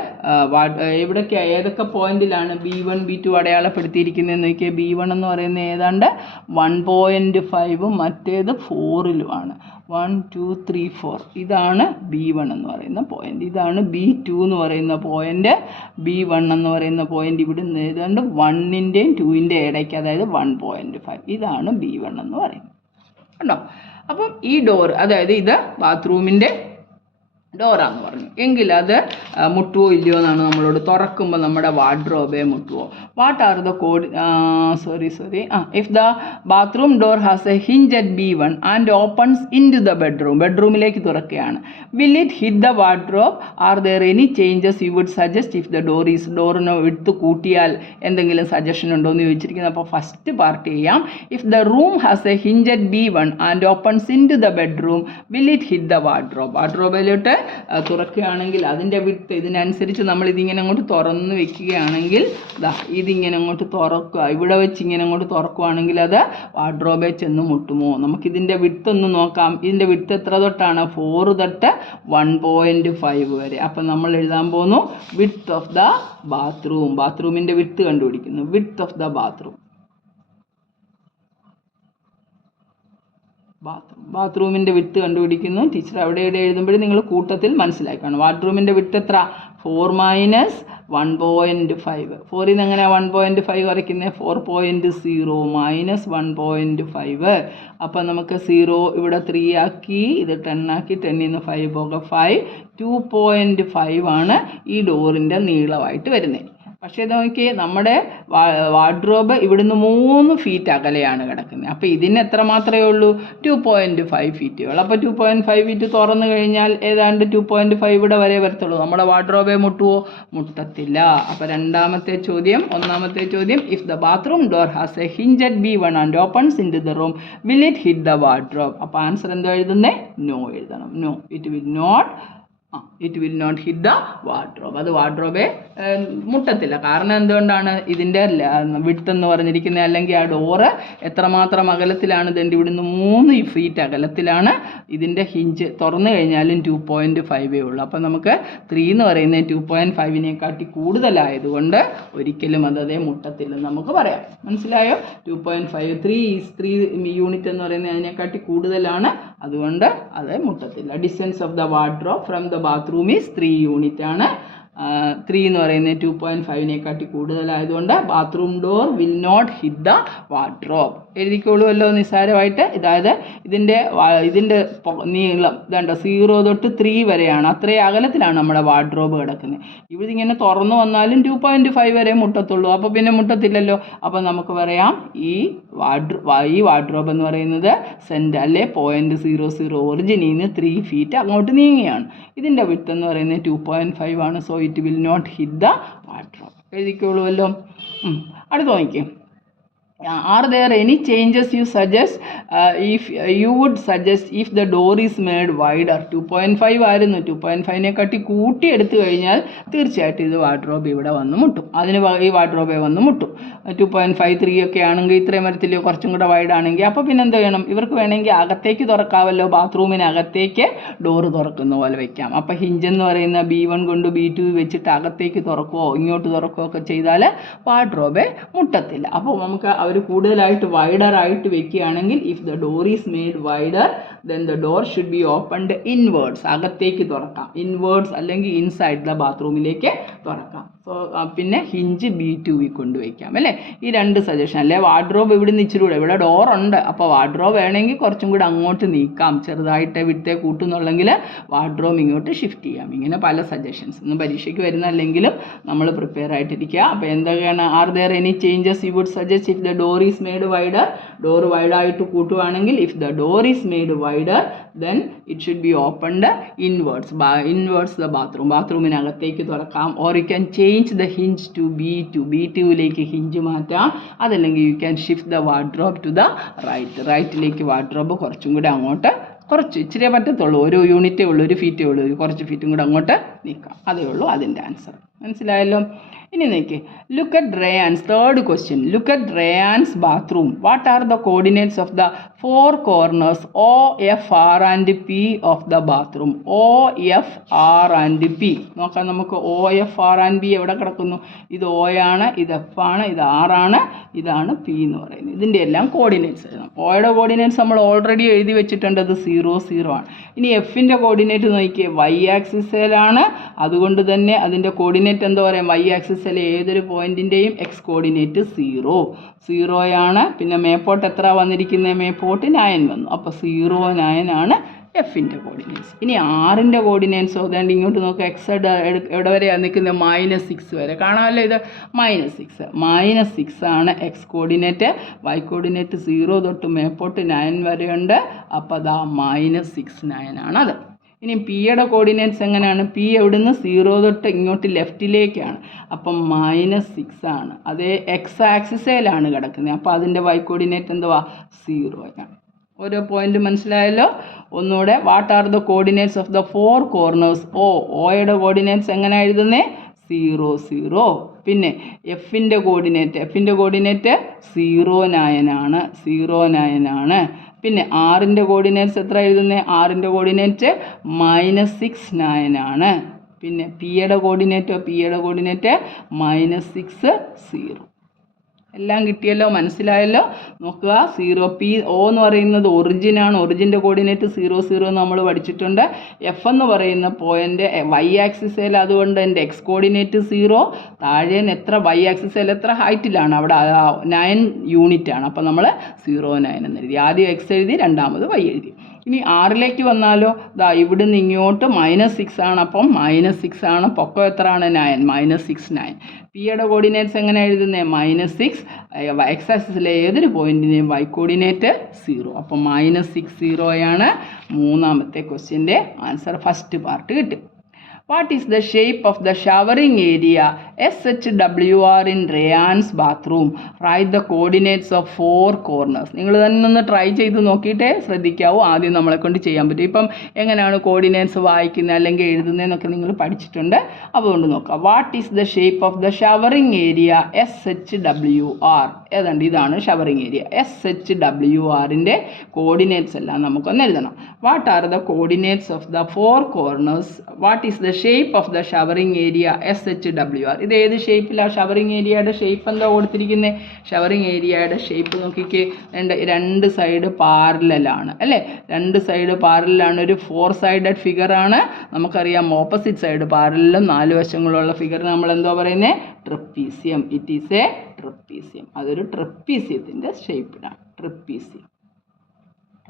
ഇവിടേക്ക് ഏതൊക്കെ പോയിന്റിലാണ് B1 B2 അടയാളപ്പെടുത്തിയിരിക്കുന്നതെന്ന് നോക്കിയാൽ B1 എന്ന് പറയുന്നത് ഏതാണ്ട് 1.5 മറ്റേത് 4-ലുമാണ്. 1 2 3 4 ഇതാണ് B1 എന്ന് പറയുന്ന പോയിന്റ്. ഇതാണ് B2 എന്ന് പറയുന്ന പോയിന്റ്. B1 എന്ന് പറയുന്ന പോയിന്റ് ഇവിടെ നിന്ന് ഏതാണ്ട് 1-ൻ്റെയും 2-ൻ്റെയും ഇടയ്ക്ക്, അതായത് 1.5. ഇതാണ് B1 എന്ന് പറയുന്നത് കണ്ടോ. അപ്പം ഈ ഡോർ, അതായത് ഇത് ബാത്റൂമിൻ്റെ ഡോറാന്ന് പറഞ്ഞു എങ്കിൽ അത് മുട്ടുവോ ഇല്ലയോ എന്നാണ് നമ്മളോട്. തുറക്കുമ്പോൾ നമ്മുടെ വാർഡ്രോബെ മുട്ടുവോ? What are the code if the bathroom door has a hinge at B1 and opens in to the bedroom, ബെഡ്റൂമിലേക്ക് തുറക്കുകയാണ്. Will it hit the wardrobe? Are there any changes you would suggest if the door is? ഡോറിന് എടുത്ത് കൂട്ടിയാൽ എന്തെങ്കിലും suggestion ഉണ്ടോ എന്ന് ചോദിച്ചിരിക്കുന്നത്. അപ്പോൾ ഫസ്റ്റ് പാർട്ട് ചെയ്യാം. If the room has a hinge at B1 and opens in to the bedroom, will it hit the wardrobe? വാർഡ്രോബിലോട്ട് തുറക്കുകയാണെങ്കിൽ അതിൻ്റെ വിഡ്ത്ത് ഇതിനനുസരിച്ച് നമ്മൾ ഇതിങ്ങനെ അങ്ങോട്ട് തുറന്ന് വെക്കുകയാണെങ്കിൽ ഇതിങ്ങനെ അങ്ങോട്ട് തുറക്കുക. ഇവിടെ വെച്ച് ഇങ്ങനെ അങ്ങോട്ട് തുറക്കുകയാണെങ്കിൽ അത് വാർഡ്രോബെ ചെന്ന് മുട്ടുമോ? നമുക്കിതിൻ്റെ വിഡ്ത്ത് ഒന്ന് നോക്കാം. ഇതിൻ്റെ വിഡ്ത്ത് എത്ര തൊട്ടാണ്? 4 തൊട്ട് 1.5 വരെ. അപ്പം നമ്മൾ എഴുതാൻ പോകുന്നു വിഡ്ത്ത് ഓഫ് ദ ബാത്റൂം. ബാത്റൂമിൻ്റെ വിഡ്ത്ത് കണ്ടുപിടിക്കുന്നു. Width of the bathroom. ബാത്റൂമിൻ്റെ വിഡ്ത്ത് കണ്ടുപിടിക്കുന്നു. ടീച്ചർ അവിടെ ഇവിടെ എഴുതുമ്പോഴും നിങ്ങൾ കൂട്ടത്തിൽ മനസ്സിലാക്കണം. ബാത്റൂമിൻ്റെ വിഡ്ത്ത് എത്ര? 4 - 1.5. 4-ൽ നിന്ന് എങ്ങനെയാണ് 1.5 കുറയ്ക്കുന്നത്? 4.0 - 1.5. അപ്പം നമുക്ക് 0 ഇവിടെ 3 ആക്കി, ഇത് 10 ആക്കി. 10-ൽ നിന്ന് 5 പോകാം. 5 2.5 ആണ് ഈ ഡോറിൻ്റെ നീളമായിട്ട് വരുന്നത്. പക്ഷേ ഇത് നോക്കി, നമ്മുടെ വാർഡ്രോബ് ഇവിടുന്ന് 3 ഫീറ്റ് അകലെയാണ് കിടക്കുന്നത്. അപ്പോൾ ഇതിന് എത്ര മാത്രമേ ഉള്ളൂ? 2.5 ഫീറ്റുകൾ. അപ്പോൾ 2.5 ഫീറ്റ് തുറന്നു കഴിഞ്ഞാൽ ഏതാണ്ട് 2.5 ഇവിടെ വരെ വരത്തുള്ളൂ. നമ്മുടെ വാർഡ്രോബെ മുട്ടുവോ? മുട്ടത്തില്ല. അപ്പോൾ ഒന്നാമത്തെ ചോദ്യം if the bathroom door has a hinge at B1 and opens in to the room, will it hit the wardrobe? അപ്പോൾ ആൻസർ എന്തോ എഴുതുന്നേ? നോ എഴുതണം. No, it will not hit the wardrobe. അത് വാർഡ്രോബെ മുട്ടത്തില്ല. കാരണം എന്തുകൊണ്ടാണ്? ഇതിൻ്റെ വിഡ്ത്ത് എന്ന് പറഞ്ഞിരിക്കുന്നത്, അല്ലെങ്കിൽ ആ ഡോറ് എത്രമാത്രം അകലത്തിലാണ്? ഇതിൻ്റെ ഇവിടുന്ന് 3 ഫീറ്റ് അകലത്തിലാണ്. ഇതിൻ്റെ ഹിഞ്ച് തുറന്നു കഴിഞ്ഞാലും 2.5 ഉള്ളൂ. അപ്പം നമുക്ക് 3 എന്ന് പറയുന്നത് 2.5-നേക്കാട്ടി കൂടുതലായതുകൊണ്ട് ഒരിക്കലും അതേ മുട്ടത്തില്ലെന്ന് നമുക്ക് പറയാം. മനസ്സിലായോ? 2.5 3 യൂണിറ്റ് എന്ന് പറയുന്നത് അതിനെക്കാട്ടി കൂടുതലാണ്. അതുകൊണ്ട് അത് മുട്ടത്തില്ല. Distance of the wardrobe from the bathroom is 3 unit ആണ്. 3 എന്ന് പറയുന്നത് 2.5-നേക്കാട്ടി കൂടുതലായതുകൊണ്ട് bathroom door will not hit the wardrobe. എഴുതിക്കോളുമല്ലോ നിസ്സാരമായിട്ട്. അതായത് ഇതിൻ്റെ നീളം ഇതാണ്ടോ 0 തൊട്ട് 3 വരെയാണ്, അത്രയും അകലത്തിലാണ് നമ്മുടെ വാർഡ്രോബ് കിടക്കുന്നത്. ഇവിടിങ്ങനെ തുറന്നു വന്നാലും 2.5 വരെ മുട്ടത്തുള്ളൂ, അപ്പോൾ പിന്നെ മുട്ടത്തില്ലല്ലോ. അപ്പോൾ നമുക്ക് പറയാം ഈ വാർഡ്രോബ് എന്ന് പറയുന്നത് സെൻറ്റർ അല്ലെ 0.00 ഒറിജിനിൽ നിന്ന് 3 ഫീറ്റ് അങ്ങോട്ട് നീങ്ങിയാണ്. ഇതിൻ്റെ വിഡ്ത്ത് എന്ന് പറയുന്നത് 2.5 ആണ്. So it will not hit the wardrobe. എഴുതിക്കോളുമല്ലോ. അടുത്ത് നോക്കിക്കേ. Are there any changes you suggest if you would suggest if the door is made wider? 2.5 ആയിരുന്നു, 2.5നെ കാട്ടി കൂട്ടി എടുത്തു കഴിഞ്ഞാൽ തീർച്ചയായിട്ടും ഇത് വാർഡ്രോബ് ഇവിടെ വന്ന് മുട്ടും. ഈ വാർഡ്രോബെ വന്ന് മുട്ടും. 2.53 ഒക്കെ ആണെങ്കിൽ ഇത്രയും വരത്തില്ലയോ, കുറച്ചും കൂടെ വൈഡ് ആണെങ്കിൽ. അപ്പോൾ പിന്നെ എന്ത് ചെയ്യണം, ഇവർക്ക് വേണമെങ്കിൽ അകത്തേക്ക് തുറക്കാമല്ലോ, ബാത്റൂമിനകത്തേക്ക് ഡോറ് തുറക്കുന്ന പോലെ വെക്കാം. അപ്പോൾ ഹിഞ്ച് എന്ന് പറയുന്ന B1 കൊണ്ട് B2 വെച്ചിട്ട് അകത്തേക്ക് തുറക്കുകയോ ഇങ്ങോട്ട് തുറക്കുകയോ ഒക്കെ ചെയ്താൽ വാർഡ്രോബെ മുട്ടത്തില്ല. അപ്പോൾ നമുക്ക് അവർ കൂടുതലായിട്ട് വൈഡറായിട്ട് വെക്കുകയാണെങ്കിൽ if the door is made wider then the door should be opened inwards, അകത്തേക്ക് തുറക്കാം. ഇൻവേർഡ്സ് അല്ലെങ്കിൽ ഇൻസൈഡ് ദ ബാത്റൂമിലേക്ക് തുറക്കാം. സോ പിന്നെ ഹിഞ്ച് B2 കൊണ്ടുവയ്ക്കാം അല്ലേ. ഈ 2 സജഷൻ. അല്ലെ വാർഡ്രോബ് ഇവിടുന്ന് ഇച്ചിരി കൂടെ, ഇവിടെ ഡോറുണ്ട്, അപ്പോൾ വാർഡ്രോബ് വേണമെങ്കിൽ കുറച്ചും കൂടെ അങ്ങോട്ട് നീക്കാം, ചെറുതായിട്ട് വിട്ടേ കൂട്ടുന്നുള്ളെങ്കിൽ വാർഡ്രോബ് ഇങ്ങോട്ട് ഷിഫ്റ്റ് ചെയ്യാം. ഇങ്ങനെ പല സജഷൻസ് ഇന്ന് പരീക്ഷയ്ക്ക് വരുന്നല്ലെങ്കിലും നമ്മൾ പ്രിപ്പയർ ആയിട്ടിരിക്കുക. അപ്പോൾ എന്തൊക്കെയാണ്, are there any changes you would suggest if the door is made wider? Door വൈഡായിട്ട് കൂട്ടുവാണെങ്കിൽ if the door is made wider then it should be opened inwards the bathroom, ബാത്റൂമിനകത്തേക്ക് തുറക്കാം. Or you can change the hinge to B2ലേക്ക് hinge മാറ്റാം. അതല്ലെങ്കിൽ you can shift the wardrobe to the റൈറ്റിലേക്ക് wardrobe കുറച്ചും കൂടെ അങ്ങോട്ട്, കുറച്ച് ഇച്ചിരിയേ പറ്റത്തുള്ളൂ, 1 യൂണിറ്റേ ഉള്ളൂ, 1 ഫീറ്റേ ഉള്ളൂ, കുറച്ച് ഫീറ്റും കൂടെ അങ്ങോട്ട് നീക്കാം. അതേ ഉള്ളൂ അതിൻ്റെ ആൻസർ. മനസ്സിലായല്ലോ. ഇനി നോക്കി, look at Rayan's. Third question, look at Rayan's bathroom. What are the coordinates of the 4 corners OFR and P of the bathroom? OFR and P നോക്കാം നമുക്ക്. OFR and P എവിടെ കിടക്കുന്നു? ഇത് O ആണ്, ഇത് F ആണ്, ഇത് R ആണ്, ഇതാണ് P എന്ന് പറയുന്നത്. ഇതിൻ്റെ എല്ലാം കോർഡിനേറ്റ്സ് എഴുതണം. ഓയുടെ കോർഡിനേറ്റ്സ് നമ്മൾ ഓൾറെഡി എഴുതി വെച്ചിട്ടുണ്ട്, അത് 0 0 ആണ്. ഇനി എഫിൻ്റെ കോർഡിനേറ്റ് നോക്കിയേ, Y ആക്സിസിലാണ്. അതുകൊണ്ട് തന്നെ അതിൻ്റെ കോർഡിനേറ്റ് എന്താ പറയുക, Y ആക്സിസിലെ ഏതൊരു പോയിൻറ്റിൻ്റെയും എക്സ് കോർഡിനേറ്റ് 0 ആണ്. പിന്നെ മേപ്പോട്ട് എത്ര വന്നിരിക്കുന്നത്, മേപ്പോട്ട് 9 വന്നു. അപ്പോൾ 0 9 ആണ് എഫിൻ്റെ കോർഡിനേറ്റ്സ്. ഇനി ആറിൻ്റെ കോർഡിനേറ്റ്സോ അതുകൊണ്ട് ഇങ്ങോട്ട് നോക്കുക, എക്സ് എവിടെ വരെയാണ് നിൽക്കുന്നത്, -6 വരെ കാണാമല്ലോ. ഇത് -6 ആണ് എക്സ് കോർഡിനേറ്റ്. വൈ കോർഡിനേറ്റ് 0 തൊട്ട് മേപ്പോട്ട് 9 വരെയുണ്ട്. അപ്പോൾ അതാ -6 9 ആണത്. ഇനി പിയുടെ കോർഡിനേറ്റ്സ് എങ്ങനെയാണ്, പി എവിടുന്ന് 0 തൊട്ട് ഇങ്ങോട്ട് ലെഫ്റ്റിലേക്കാണ്. അപ്പം -6 ആണ്. അതേ എക്സ് ആക്സിസയിലാണ് കിടക്കുന്നത്. അപ്പോൾ അതിൻ്റെ വൈ കോർഡിനേറ്റ് എന്തുവാ, 0 ആണ്. ഓരോ പോയിന്റ് മനസ്സിലായല്ലോ. ഒന്നുകൂടെ, what are the coordinates of the 4 corners? ഓയുടെ കോർഡിനേറ്റ്സ് എങ്ങനെ എഴുതുന്നേ, 0 0. പിന്നെ എഫിൻ്റെ കോർഡിനേറ്റ് 0 9 ആണ്. പിന്നെ ആറിൻ്റെ കോർഡിനേറ്റ്സ് എത്ര എഴുതുന്നത്, ആറിൻ്റെ കോർഡിനേറ്റ് -6 9 ആണ്. പിന്നെ പിയുടെ കോർഡിനേറ്റ് -6 0. എല്ലാം കിട്ടിയല്ലോ, മനസ്സിലായല്ലോ. നോക്കുക, 0 P O എന്ന് പറയുന്നത് ഒറിജിനാണ്. ഒറിജിൻ്റെ കോർഡിനേറ്റ് 0 0 എന്ന് നമ്മൾ പഠിച്ചിട്ടുണ്ട്. എഫ് എന്ന് പറയുന്ന പോയിൻ്റ് വൈ ആക്സിസയിൽ, അതുകൊണ്ട് എൻ്റെ എക്സ് കോർഡിനേറ്റ് 0. താഴേന്ന് എത്ര വൈ ആക്സിസയിൽ എത്ര ഹൈറ്റിലാണ്, അവിടെ 9 യൂണിറ്റ് ആണ്. അപ്പോൾ നമ്മൾ 0 9 എന്ന് എഴുതി. ആദ്യം എക്സ് എഴുതി, രണ്ടാമത് വൈ എഴുതി. ഇനി ആറിലേക്ക് വന്നാലോ, ഇവിടുന്ന് ഇങ്ങോട്ട് -6 ആണ്. അപ്പം -6 ആണ്. പൊക്കം എത്ര ആണ്, 9 -6 9. പിയുടെ കോർഡിനേറ്റ്സ് എങ്ങനെ എഴുതുന്നത്, -6. എക്സ് ആക്സിസിലെ ഏതൊരു പോയിന്റിനെയും വൈ കോർഡിനേറ്റ് 0. അപ്പം -6 0 ആണ്. മൂന്നാമത്തെ ക്വസ്റ്റ്യൻ്റെ ആൻസർ, ഫസ്റ്റ് പാർട്ട് കിട്ടി. What is the shape of the showering area SHWR in Rayan's bathroom? Write the coordinates of 4 corners. നിങ്ങൾ തന്നെ ഒന്ന് ട്രൈ ചെയ്ത് നോക്കിയിട്ടേ ശ്രദ്ധിക്കാവൂ. ആദ്യം നമ്മളെ കൊണ്ട് ചെയ്യാൻ പറ്റും. ഇപ്പം എങ്ങനെയാണ് കോർഡിനേറ്റ്സ് വായിക്കുന്നത് അല്ലെങ്കിൽ എഴുതുന്നതെന്നൊക്കെ നിങ്ങൾ പഠിച്ചിട്ടുണ്ട്. അതുകൊണ്ട് നോക്കാം. What is the shape of the showering area SHWR? ഏതാണ്ട് ഇതാണ് ഷവറിംഗ് ഏരിയ. SHWRൻ്റെ കോർഡിനേറ്റ്സ് എല്ലാം നമുക്കൊന്ന് എഴുതണം. What are the coordinates of the 4 corners? What is the shape of the showering area SHWR? ഇത് ഏത് ഷേപ്പിലാണ് ഷവറിംഗ് ഏരിയയുടെ ഷേപ്പ് എന്താ കൊടുത്തിരിക്കുന്നത്? ഷവറിംഗ് ഏരിയയുടെ ഷേപ്പ് നോക്കിക്കേ, രണ്ട് സൈഡ് പാരലലാണ് അല്ലേ? രണ്ട് സൈഡ് പാരലാണ്. ഒരു 4 sided ഫിഗറാണ്. നമുക്കറിയാം ഓപ്പോസിറ്റ് സൈഡ് പാരലും 4 വശങ്ങളുള്ള ഫിഗർ നമ്മൾ എന്തോ പറയുന്നത്, trapezium. It is A trapezium. അതൊരു ട്രപ്പീസിയത്തിൻ്റെ ഷേപ്പിലാണ്. ട്രപ്പീസിയം.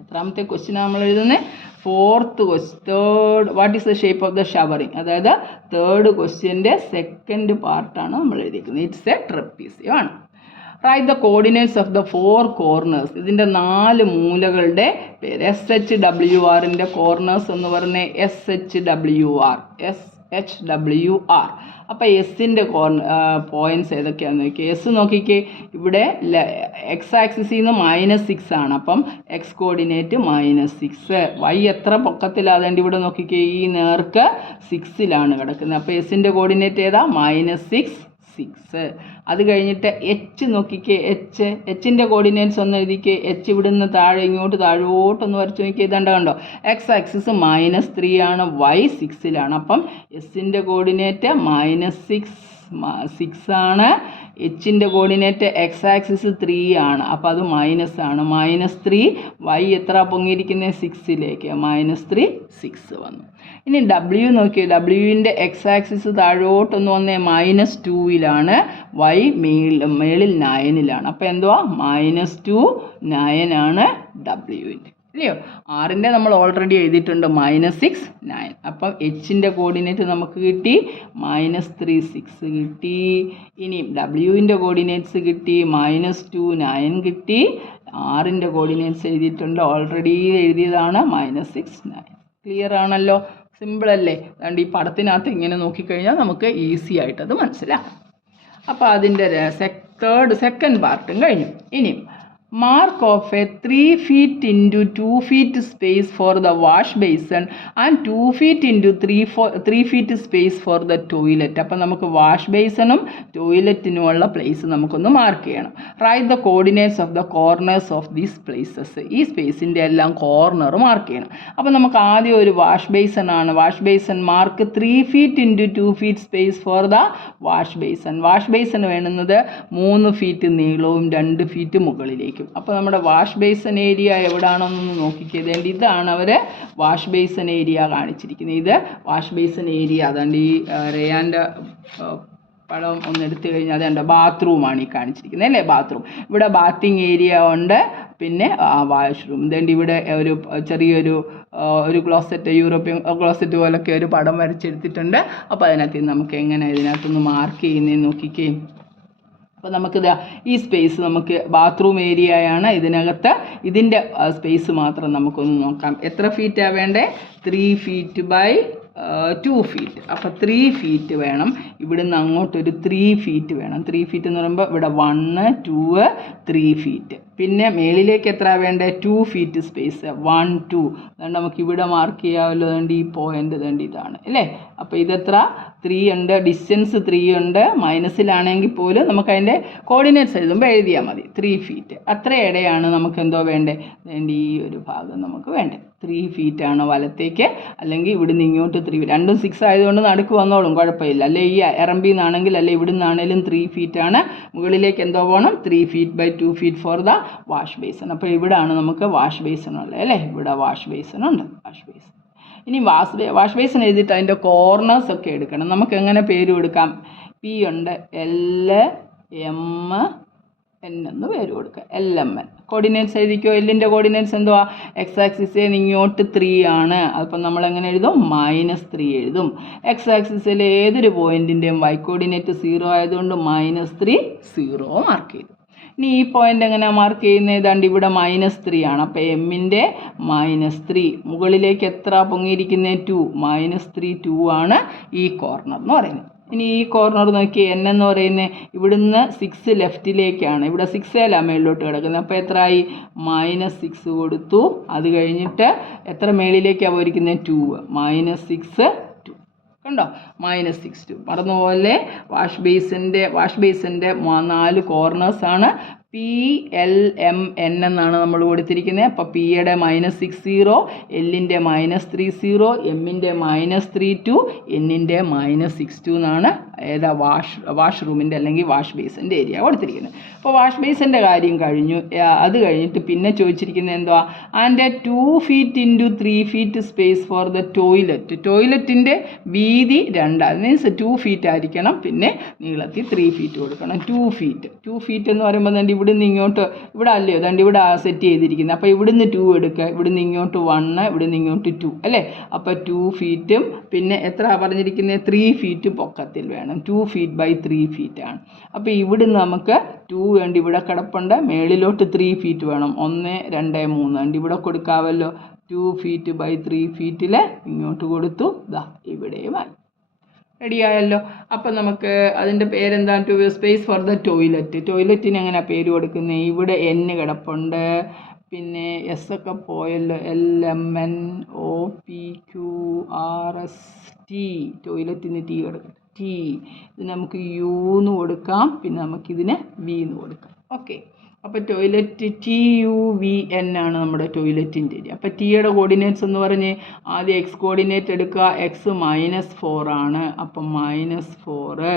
എത്രാമത്തെ ക്വസ്റ്റ്യനാണ് നമ്മൾ എഴുതുന്നത്? Fourth third what is the shape of the showering, അതായത് തേർഡ് ക്വസ്റ്റ്യൻ്റെ സെക്കൻഡ് പാർട്ടാണ് നമ്മൾ എഴുതിയിരിക്കുന്നത്. ഇറ്റ്സ് എ ട്രപ്പീസിയം ആണ്. Write the coordinates of the 4 corners. ഇതിൻ്റെ 4 മൂലകളുടെ പേര്. SHWRൻ്റെ കോർണേഴ്സ് എന്ന് പറഞ്ഞാൽ SHWR. അപ്പോൾ എസിൻ്റെ പോയിൻറ്റ്സ് ഏതൊക്കെയാണെന്ന് നോക്കിയേ. എസ് നോക്കിക്കേ, ഇവിടെ എക്സ് ആക്സിസിൽ നിന്ന് -6 ആണ്. അപ്പം എക്സ് കോർഡിനേറ്റ് -6. വൈ എത്ര പൊക്കത്തിലാതേണ്ട ഇവിടെ നോക്കിക്കേ, ഈ നേർക്ക് 6ലാണ് കിടക്കുന്നത്. അപ്പോൾ എസിൻ്റെ കോർഡിനേറ്റ് ഏതാ? -6. അത് കഴിഞ്ഞിട്ട് എച്ച് നോക്കിക്കേ, എച്ചിൻ്റെ കോർഡിനേറ്റ്സ് ഒന്ന് എഴുതിക്കേ. എച്ച് ഇവിടുന്ന് ഇങ്ങോട്ട് താഴോട്ടൊന്ന് വരച്ച് നോക്കിയേ. ഇതാണ്ട് കണ്ടോ, എക്സ് ആക്സിസ് -3 ആണ്, വൈ 6ലാണ്. അപ്പം എസിൻ്റെ കോർഡിനേറ്റ് -6 ആണ്. എച്ചിൻ്റെ കോർഡിനേറ്റ് എക്സ് ആക്സിസ് 3 ആണ്. അപ്പോൾ അത് ആണ്. -3 വൈ എത്ര പൊങ്ങിയിരിക്കുന്നത്? 6ലേക്ക്. -3 6 വന്നു. ഇനി ഡബ്ല്യു നോക്കിയേ, ഡബ്ല്യുവിൻ്റെ എക്സ് ആക്സിസ് താഴോട്ടൊന്ന് വന്നേ, -2ലാണ്. വൈ മേളിൽ 9ലാണ്. അപ്പോൾ എന്തുവാ? -2 9 ആണ് ഡബ്ല്യുവിൻ്റെ, ഇല്ലയോ? ആറിൻ്റെ നമ്മൾ ഓൾറെഡി എഴുതിയിട്ടുണ്ട്, -6 9. അപ്പം എച്ചിൻ്റെ കോർഡിനേറ്റ് നമുക്ക് കിട്ടി -3 6 കിട്ടി. ഇനി ഡബ്ല്യുവിൻ്റെ കോർഡിനേറ്റ്സ് കിട്ടി -2 9 കിട്ടി. ആറിൻ്റെ കോർഡിനേറ്റ്സ് എഴുതിയിട്ടുണ്ട്, ഓൾറെഡി എഴുതിയതാണ് -6 9. ക്ലിയർ ആണല്ലോ? സിമ്പിളല്ലേ? അതുകൊണ്ട് ഈ പടത്തിനകത്ത് ഇങ്ങനെ നോക്കിക്കഴിഞ്ഞാൽ നമുക്ക് ഈസി ആയിട്ടത് മനസ്സിലാക്കാം. അപ്പോൾ അതിൻ്റെ സെക്കൻഡ് പാർട്ടും കഴിഞ്ഞു. ഇനി mark of A 3 feet into 2 feet space for the wash basin and 2 feet into 3 feet space for the toilet. അപ്പം നമുക്ക് വാഷ് ബേസിനും ടോയ്ലറ്റിനുമുള്ള പ്ലേസ് നമുക്കൊന്ന് മാർക്ക് ചെയ്യണം. Write the coordinates of the corners of these places. ഈ സ്പേസിൻ്റെ എല്ലാം corner mark ചെയ്യണം. അപ്പോൾ നമുക്ക് ആദ്യം ഒരു വാഷ് ബേസൺ ആണ്. Wash basin mark 3 feet into 2 feet space for the wash basin. Wash basin വേണ്ടുന്നത് 3 feet നീളവും 2 feet മുകളിലേക്കും. അപ്പോൾ നമ്മുടെ വാഷ് ബേസൺ ഏരിയ എവിടാണെന്നൊന്ന് നോക്കിക്കേതേണ്ടി. ഇതാണ് അവർ വാഷ് ബേസൺ ഏരിയ കാണിച്ചിരിക്കുന്നത്. ഇത് വാഷ് ബേസൺ ഏരിയ. അതുകൊണ്ട് ഈ റേയാൻ്റെ പടം ഒന്ന് എടുത്തു കഴിഞ്ഞാൽ അതുണ്ട്, ബാത്റൂമാണ് ഈ കാണിച്ചിരിക്കുന്നത്, അല്ലേ? ബാത്റൂം. ഇവിടെ ബാത്തിങ് ഏരിയ ഉണ്ട്, പിന്നെ വാഷ്റൂം. ഇതുകൊണ്ട് ഇവിടെ ഒരു ചെറിയൊരു ക്ലോസറ്റ്, യൂറോപ്യൻ ക്ലോസറ്റ് പോലൊക്കെ ഒരു പടം വരച്ചെടുത്തിട്ടുണ്ട്. അപ്പോൾ അതിനകത്ത് നമുക്ക് എങ്ങനെ ഇതിനകത്തൊന്ന് മാർക്ക് ചെയ്യുന്നതെന്ന് നോക്കിക്കേ. അപ്പോൾ നമുക്കിത് ഈ സ്പേസ് നമുക്ക് ബാത്റൂം ഏരിയയാണ്. ഇതിൻ്റെ സ്പേസ് മാത്രം നമുക്കൊന്ന് നോക്കാം. എത്ര ഫീറ്റാണ് വേണ്ടേ? 3 feet by 2 feet. അപ്പോൾ 3 feet വേണം. ഇവിടുന്ന് അങ്ങോട്ടൊരു 3 feet വേണം. 3 feet എന്ന് പറയുമ്പോൾ ഇവിടെ 1 2 3 feet. പിന്നെ മേളിലേക്ക് എത്ര വേണ്ടേ? 2 feet സ്പേസ്. 1 2. അതുകൊണ്ട് നമുക്ക് ഇവിടെ മാർക്ക് ചെയ്യാമല്ലോ. അതുകൊണ്ട് ഈ പോയിൻ്റ് അതുകൊണ്ട് ഇതാണ്, അല്ലേ? അപ്പോൾ ഇതെത്ര? 3 ഉണ്ട്, ഡിസ്റ്റൻസ് 3 ഉണ്ട്. മൈനസിലാണെങ്കിൽ പോലും നമുക്കതിൻ്റെ കോർഡിനേറ്റ്സ് എഴുതുമ്പോൾ എഴുതിയാൽ മതി. 3 feet. അത്ര ഇടയാണ് നമുക്ക് എന്തോ വേണ്ടേ? അതുകൊണ്ട് ഈ ഒരു ഭാഗം നമുക്ക് വേണ്ടേ. 3 feet ആണ് വലത്തേക്ക്, അല്ലെങ്കിൽ ഇവിടുന്ന് ഇങ്ങോട്ട് 3. രണ്ടും 6 ആയതുകൊണ്ട് നടുക്ക് വന്നോളും, കുഴപ്പമില്ല. അല്ലെ ഈ എറമ്പിൽ നിന്നാണെങ്കിൽ, അല്ലെ ഇവിടെ നിന്നാണെങ്കിലും 3 feet ആണ്. മുകളിലേക്ക് എന്തോ പോകണം? 3 feet by 2 feet for the wash basin. അപ്പോൾ ഇവിടാണ് നമുക്ക് വാഷ് ബേസൺ ഉള്ളത്, അല്ലേ? ഇവിടെ വാഷ് ബേസൺ ഉണ്ട്. Wash basin. ഇനി വാഷ് ബേസൺ എഴുതിയിട്ട് അതിൻ്റെ കോർണേഴ്സ് ഒക്കെ എടുക്കണം. നമുക്ക് എങ്ങനെ പേര് കൊടുക്കാം? പി ഉണ്ട്, LM എന്ന് പേര് കൊടുക്കുക. LMN. കോർഡിനേറ്റ്സ് എഴുതിക്കോ. എല്ലിൻ്റെ കോർഡിനേറ്റ്സ് എന്തുവാ? എക്സ് ആക്സിസിൽ ഇങ്ങോട്ട് 3 ആണ്. അപ്പം നമ്മൾ എങ്ങനെ എഴുതും? -3 എഴുതും. എക്സ് ആക്സിസിൽ ഏതൊരു പോയിൻറ്റിൻ്റെയും വൈ കോർഡിനേറ്റ് 0 ആയതുകൊണ്ട് -3 0 മാർക്ക് ചെയ്തു. ഇനി ഈ പോയിൻ്റ് എങ്ങനെയാണ് മാർക്ക് ചെയ്യുന്നത്? ഏതാണ്ട് ഇവിടെ -3 ആണ്. അപ്പോൾ എമ്മിൻ്റെ -3. മുകളിലേക്ക് എത്ര പൊങ്ങിയിരിക്കുന്നത്? 2. -3 2 ആണ് ഈ കോർണർ എന്ന് പറയുന്നത്. ഇനി ഈ കോർണർ നോക്കി, N എന്ന് പറയുന്നത് ഇവിടുന്ന് 6 ലെഫ്റ്റിലേക്കാണ്. ഇവിടെ 6 മേളിലോട്ട് കിടക്കുന്നത്. അപ്പോൾ എത്രയായി? -6 കൊടുത്തു. അത് കഴിഞ്ഞിട്ട് എത്ര മേളിലേക്കാണ് പോയിരിക്കുന്നത്? 2. -6 2. കണ്ടോ? -6 2. മറന്നുപോലെ വാഷ് ബേസിൻ്റെ 4 കോർണേഴ്സാണ്. PLMN എന്നാണ് നമ്മൾ കൊടുത്തിരിക്കുന്നത്. അപ്പോൾ പിയുടെ -6 0, എല്ലിൻ്റെ -3 0, എമ്മിൻ്റെ -3 2, എന്നിൻ്റെ -6 2 എന്നാണ് ഏതാ വാഷ്റൂമിൻ്റെ അല്ലെങ്കിൽ വാഷ് ബേസിൻ്റെ ഏരിയ കൊടുത്തിരിക്കുന്നത്. അപ്പോൾ വാഷ് ബേസിൻ്റെ കാര്യം കഴിഞ്ഞു. അത് കഴിഞ്ഞിട്ട് പിന്നെ ചോദിച്ചിരിക്കുന്നത് എന്തുവാ? And 2 feet into 3 feet space for the toilet. ടോയ്ലറ്റിൻ്റെ വീതി 2, മീൻസ് 2 feet ആയിരിക്കണം. പിന്നെ നീളത്തിൽ 3 feet കൊടുക്കണം. 2 feet എന്ന് പറയുമ്പോൾ തന്നെ ഇവിടുന്ന് ഇങ്ങോട്ട് ഇവിടെ അല്ലയോ അതുകൊണ്ട് ഇവിടെ സെറ്റ് ചെയ്തിരിക്കുന്നത്. അപ്പോൾ ഇവിടുന്ന് 2 എടുക്കുക, ഇവിടുന്ന് ഇങ്ങോട്ട് 1, ഇവിടുന്ന് ഇങ്ങോട്ട് 2 അല്ലേ. അപ്പോൾ 2 ഫീറ്റും പിന്നെ എത്ര പറഞ്ഞിരിക്കുന്നത് 3 ഫീറ്റ് പൊക്കത്തിൽ വേണം. 2 feet by 3 feet ആണ്. അപ്പോൾ ഇവിടുന്ന് നമുക്ക് 2 വേണ്ടി ഇവിടെ കിടപ്പുണ്ട്, മേളിലോട്ട് 3 feet വേണം. 1, 2, 3 ഉണ്ട് ഇവിടെ കൊടുക്കാമല്ലോ. 2 feet by 3 feet ഇങ്ങോട്ട് കൊടുത്തു, ദാ ഇവിടെയുമായി റെഡിയായല്ലോ. അപ്പം നമുക്ക് അതിൻ്റെ പേരെന്താണ്? Two space for the toilet. ടോയ്ലറ്റിന് എങ്ങനെ പേര് കൊടുക്കുന്നത്? ഇവിടെ N കിടപ്പുണ്ട്, പിന്നെ S ഒക്കെ പോയല്ലോ. LMNOPQRST ടോയ്ലറ്റിന് T കൊടുക്കാം. T ഇത് നമുക്ക് U എന്ന് കൊടുക്കാം, പിന്നെ നമുക്കിതിന് V എന്ന് കൊടുക്കാം. ഓക്കെ, അപ്പോൾ ടോയ്ലറ്റ് TUVN ആണ് നമ്മുടെ ടോയ്ലറ്റിൻ്റെ ഏരിയ. അപ്പോൾ ടിയുടെ കോർഡിനേറ്റ്സ് എന്ന് പറഞ്ഞ് ആദ്യം X കോർഡിനേറ്റ് എടുക്കുക. X -4 ആണ്, അപ്പം -4.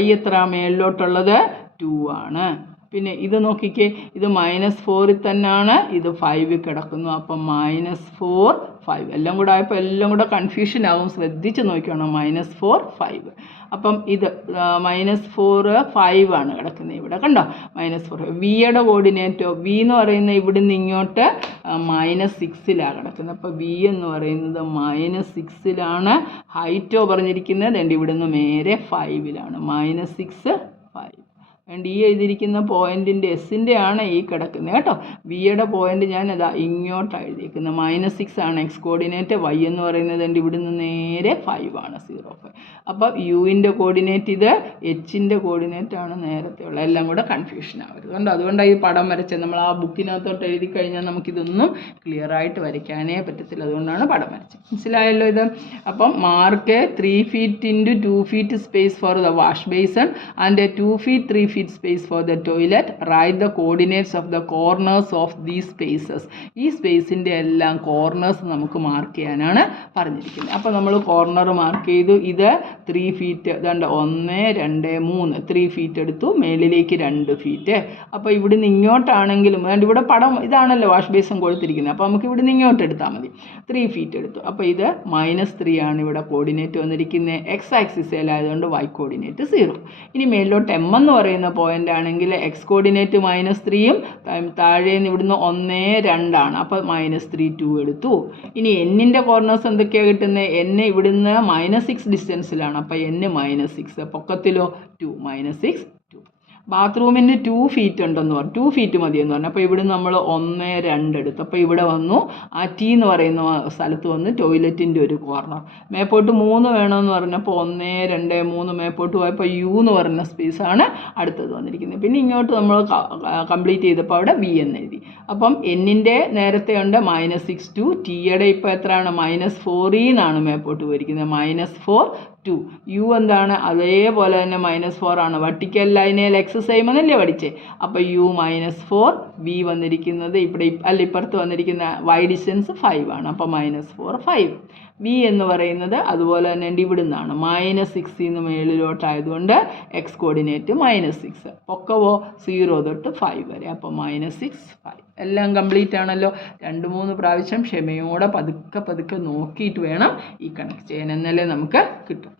Y എത്ര മേളിലോട്ടുള്ളത്? 2 ആണ്. പിന്നെ ഇത് നോക്കിക്കേ, ഇത് -4 തന്നെയാണ്, ഇത് 5 കിടക്കുന്നു. അപ്പം -4 5 എല്ലാം കൂടെ ആയപ്പോൾ എല്ലാം കൂടെ കൺഫ്യൂഷൻ ആകും, ശ്രദ്ധിച്ച് നോക്കണം. -4 5. അപ്പം ഇത് -4 5 ആണ് കിടക്കുന്നത് ഇവിടെ, കണ്ടോ? -4. വിയുടെ കോർഡിനേറ്റോ? വി എന്ന് പറയുന്നത് ഇവിടുന്ന് ഇങ്ങോട്ട് -6 കിടക്കുന്നത്. അപ്പോൾ വി എന്ന് പറയുന്നത് -6 ഹൈറ്റോ പറഞ്ഞിരിക്കുന്നത് ഇവിടുന്ന് നേരെ 5 -6 5. ഈ എഴുതിയിരിക്കുന്ന പോയിൻറ്റിൻ്റെ എസിൻ്റെ ആണ് ഈ കിടക്കുന്നത് കേട്ടോ. വിയുടെ പോയിൻ്റ് ഞാൻ അതാ ഇങ്ങോട്ടാണ് എഴുതിയിരിക്കുന്നത്. -6 ആണ് എക്സ് കോർഡിനേറ്റ്. വൈ എന്ന് പറയുന്നത് ഇവിടുന്ന് നേരെ 5 ആണ്, 0 5. അപ്പോൾ യുവിൻ്റെ കോർഡിനേറ്റ് ഇത്, എച്ചിൻ്റെ കോർഡിനേറ്റ് ആണ് നേരത്തെ ഉള്ളത്. എല്ലാം കൂടെ കൺഫ്യൂഷൻ ആവരുത് കണ്ടോ. അതുകൊണ്ടാണ് ഈ പടം വരച്ചത്. നമ്മൾ ആ ബുക്കിനകത്തോട്ട് എഴുതി കഴിഞ്ഞാൽ നമുക്കിതൊന്നും ക്ലിയർ ആയിട്ട് വരയ്ക്കാനേ പറ്റത്തില്ല. അതുകൊണ്ടാണ് പടം വരച്ചത്. മനസ്സിലായല്ലോ ഇത്. അപ്പം mark 3 feet into 2 feet space for the wash basin and 2 feet 3 feet space for the toilet. Write the coordinates of the corners of these spaces. ഈ സ്പേസിൻ്റെ എല്ലാം കോർണേഴ്സ് നമുക്ക് മാർക്ക് ചെയ്യാനാണ് പറഞ്ഞിരിക്കുന്നത്. അപ്പോൾ നമ്മൾ കോർണർ മാർക്ക് ചെയ്തു. ഇത് 3 feet, അതുകൊണ്ട് 1 2 3 3 feet എടുത്തു, മേളിലേക്ക് 2 feet. അപ്പോൾ ഇവിടുന്ന് ഇങ്ങോട്ടാണെങ്കിലും അതുകൊണ്ട് ഇവിടെ പടം ഇതാണല്ലോ വാഷ് ബേസിൻ കൊടുത്തിരിക്കുന്നത്. അപ്പോൾ നമുക്ക് ഇവിടുന്ന് ഇങ്ങോട്ട് എടുത്താൽ മതി. 3 feet എടുത്തു. അപ്പോൾ ഇത് -3 ആണ് ഇവിടെ കോർഡിനേറ്റ് വന്നിരിക്കുന്നത്. എക്സ് ആക്സിസിലായതുകൊണ്ട് വൈ കോർഡിനേറ്റ് 0. ഇനി മേളിലോട്ട് M എന്ന് പറയുന്ന പോയിന്റ് ആണെങ്കിൽ എക്സ് കോർഡിനേറ്റ് -3യും താഴെ നിന്ന് ഇവിടുന്ന് 1 2 ആണ്. അപ്പോൾ -3 2 എടുത്തു. ഇനി എന്നിൻ്റെ കോർണേഴ്സ് എന്തൊക്കെയാണ് കിട്ടുന്നത്? N ഇവിടുന്ന് -6 ഡിസ്റ്റൻസിലാണ്. അപ്പോൾ N -6, പൊക്കത്തിലോ 2 -6 2. ബാത്റൂമിന് 2 feet ഉണ്ടെന്ന് പറഞ്ഞു, 2 feet മതിയെന്ന് പറഞ്ഞു. അപ്പോൾ ഇവിടെ നമ്മൾ 1 2 എടുത്തു. അപ്പോൾ ഇവിടെ വന്നു ആ T എന്ന് പറയുന്ന സ്ഥലത്ത് വന്ന് ടോയ്ലറ്റിൻ്റെ ഒരു കോർണർ. മേപ്പോട്ട് 3 വേണമെന്ന് പറഞ്ഞപ്പോൾ 1 2 3 മേപ്പോട്ട് പോയപ്പോൾ U എന്ന് പറയുന്ന സ്പേസാണ് അടുത്തത് വന്നിരിക്കുന്നത്. പിന്നെ ഇങ്ങോട്ട് നമ്മൾ കംപ്ലീറ്റ് ചെയ്തപ്പോൾ അവിടെ V എന്ന് എഴുതി. അപ്പം എന്നിൻ്റെ നേരത്തെ ഉണ്ട് -6 2. ടിയുടെ ഇപ്പോൾ എത്രയാണ്? -4 എന്നാണ് മേപ്പോട്ട് പോയിരിക്കുന്നത്. -4 2. U എന്താണ്? അതേപോലെ തന്നെ -4 ആണ്. വെർട്ടിക്കൽ ലൈനിൽ എക്സ് സെയിം എന്നല്ലേ പഠിച്ചേ. അപ്പോൾ U -4. V വന്നിരിക്കുന്നത് ഇവിടെ അല്ല, ഇപ്പുറത്ത് വന്നിരിക്കുന്ന y ഡിസ്റ്റൻസ് 5 ആണ്. അപ്പോൾ -4 5. V എന്ന് പറയുന്നത് അതുപോലെ തന്നെ ഇവിടുന്നാണ് -6 നിന്ന് മേളിലോട്ടായതുകൊണ്ട് എക്സ് കോർഡിനേറ്റ് -6. പൊക്കവോ 0 തൊട്ട് 5 വരെ. അപ്പോൾ -6 5. എല്ലാം കംപ്ലീറ്റ് ആണല്ലോ. 2-3 പ്രാവശ്യം ക്ഷമയോടെ പതുക്കെ നോക്കിയിട്ട് വേണം ഈ കണക്ക് ചെയ്യാൻ, എന്നാലേ നമുക്ക് കിട്ടും.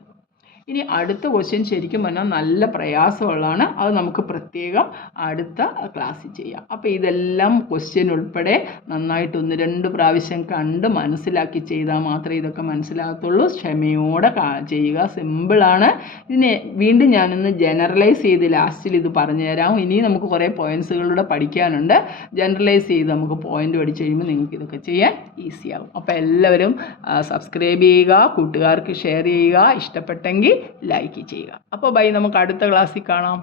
ഇനി അടുത്ത ക്വസ്റ്റ്യൻ ശരിക്കും പറഞ്ഞാൽ നല്ല പ്രയാസമുള്ളതാണ്. അത് നമുക്ക് പ്രത്യേകം അടുത്ത ക്ലാസ്സിൽ ചെയ്യാം. അപ്പോൾ ഇതെല്ലാം ക്വസ്റ്റ്യൻ ഉൾപ്പെടെ നന്നായിട്ട് 1-2 പ്രാവശ്യം കണ്ട് മനസ്സിലാക്കി ചെയ്താൽ മാത്രമേ ഇതൊക്കെ മനസ്സിലാകത്തുള്ളൂ. ക്ഷമയോടെ ചെയ്യുക, സിമ്പിളാണ്. ഇതിനെ വീണ്ടും ഞാനൊന്ന് ജനറലൈസ് ചെയ്ത് ലാസ്റ്റിൽ ഇത് പറഞ്ഞു തരാം. ഇനി നമുക്ക് കുറേ പോയിൻറ്റ്സുകളിലൂടെ പഠിക്കാനുണ്ട്. ജനറലൈസ് ചെയ്ത് നമുക്ക് പോയിൻ്റ് പഠിച്ചു കഴിയുമ്പോൾ നിങ്ങൾക്ക് ഇതൊക്കെ ചെയ്യാൻ ഈസിയാകും. അപ്പോൾ എല്ലാവരും സബ്സ്ക്രൈബ് ചെയ്യുക, കൂട്ടുകാർക്ക് ഷെയർ ചെയ്യുക, ഇഷ്ടപ്പെട്ടെങ്കിൽ ലൈക്ക് ചെയ്യുക. അപ്പോൾ ബൈ, നമുക്ക് അടുത്ത ക്ലാസ്സിൽ കാണാം.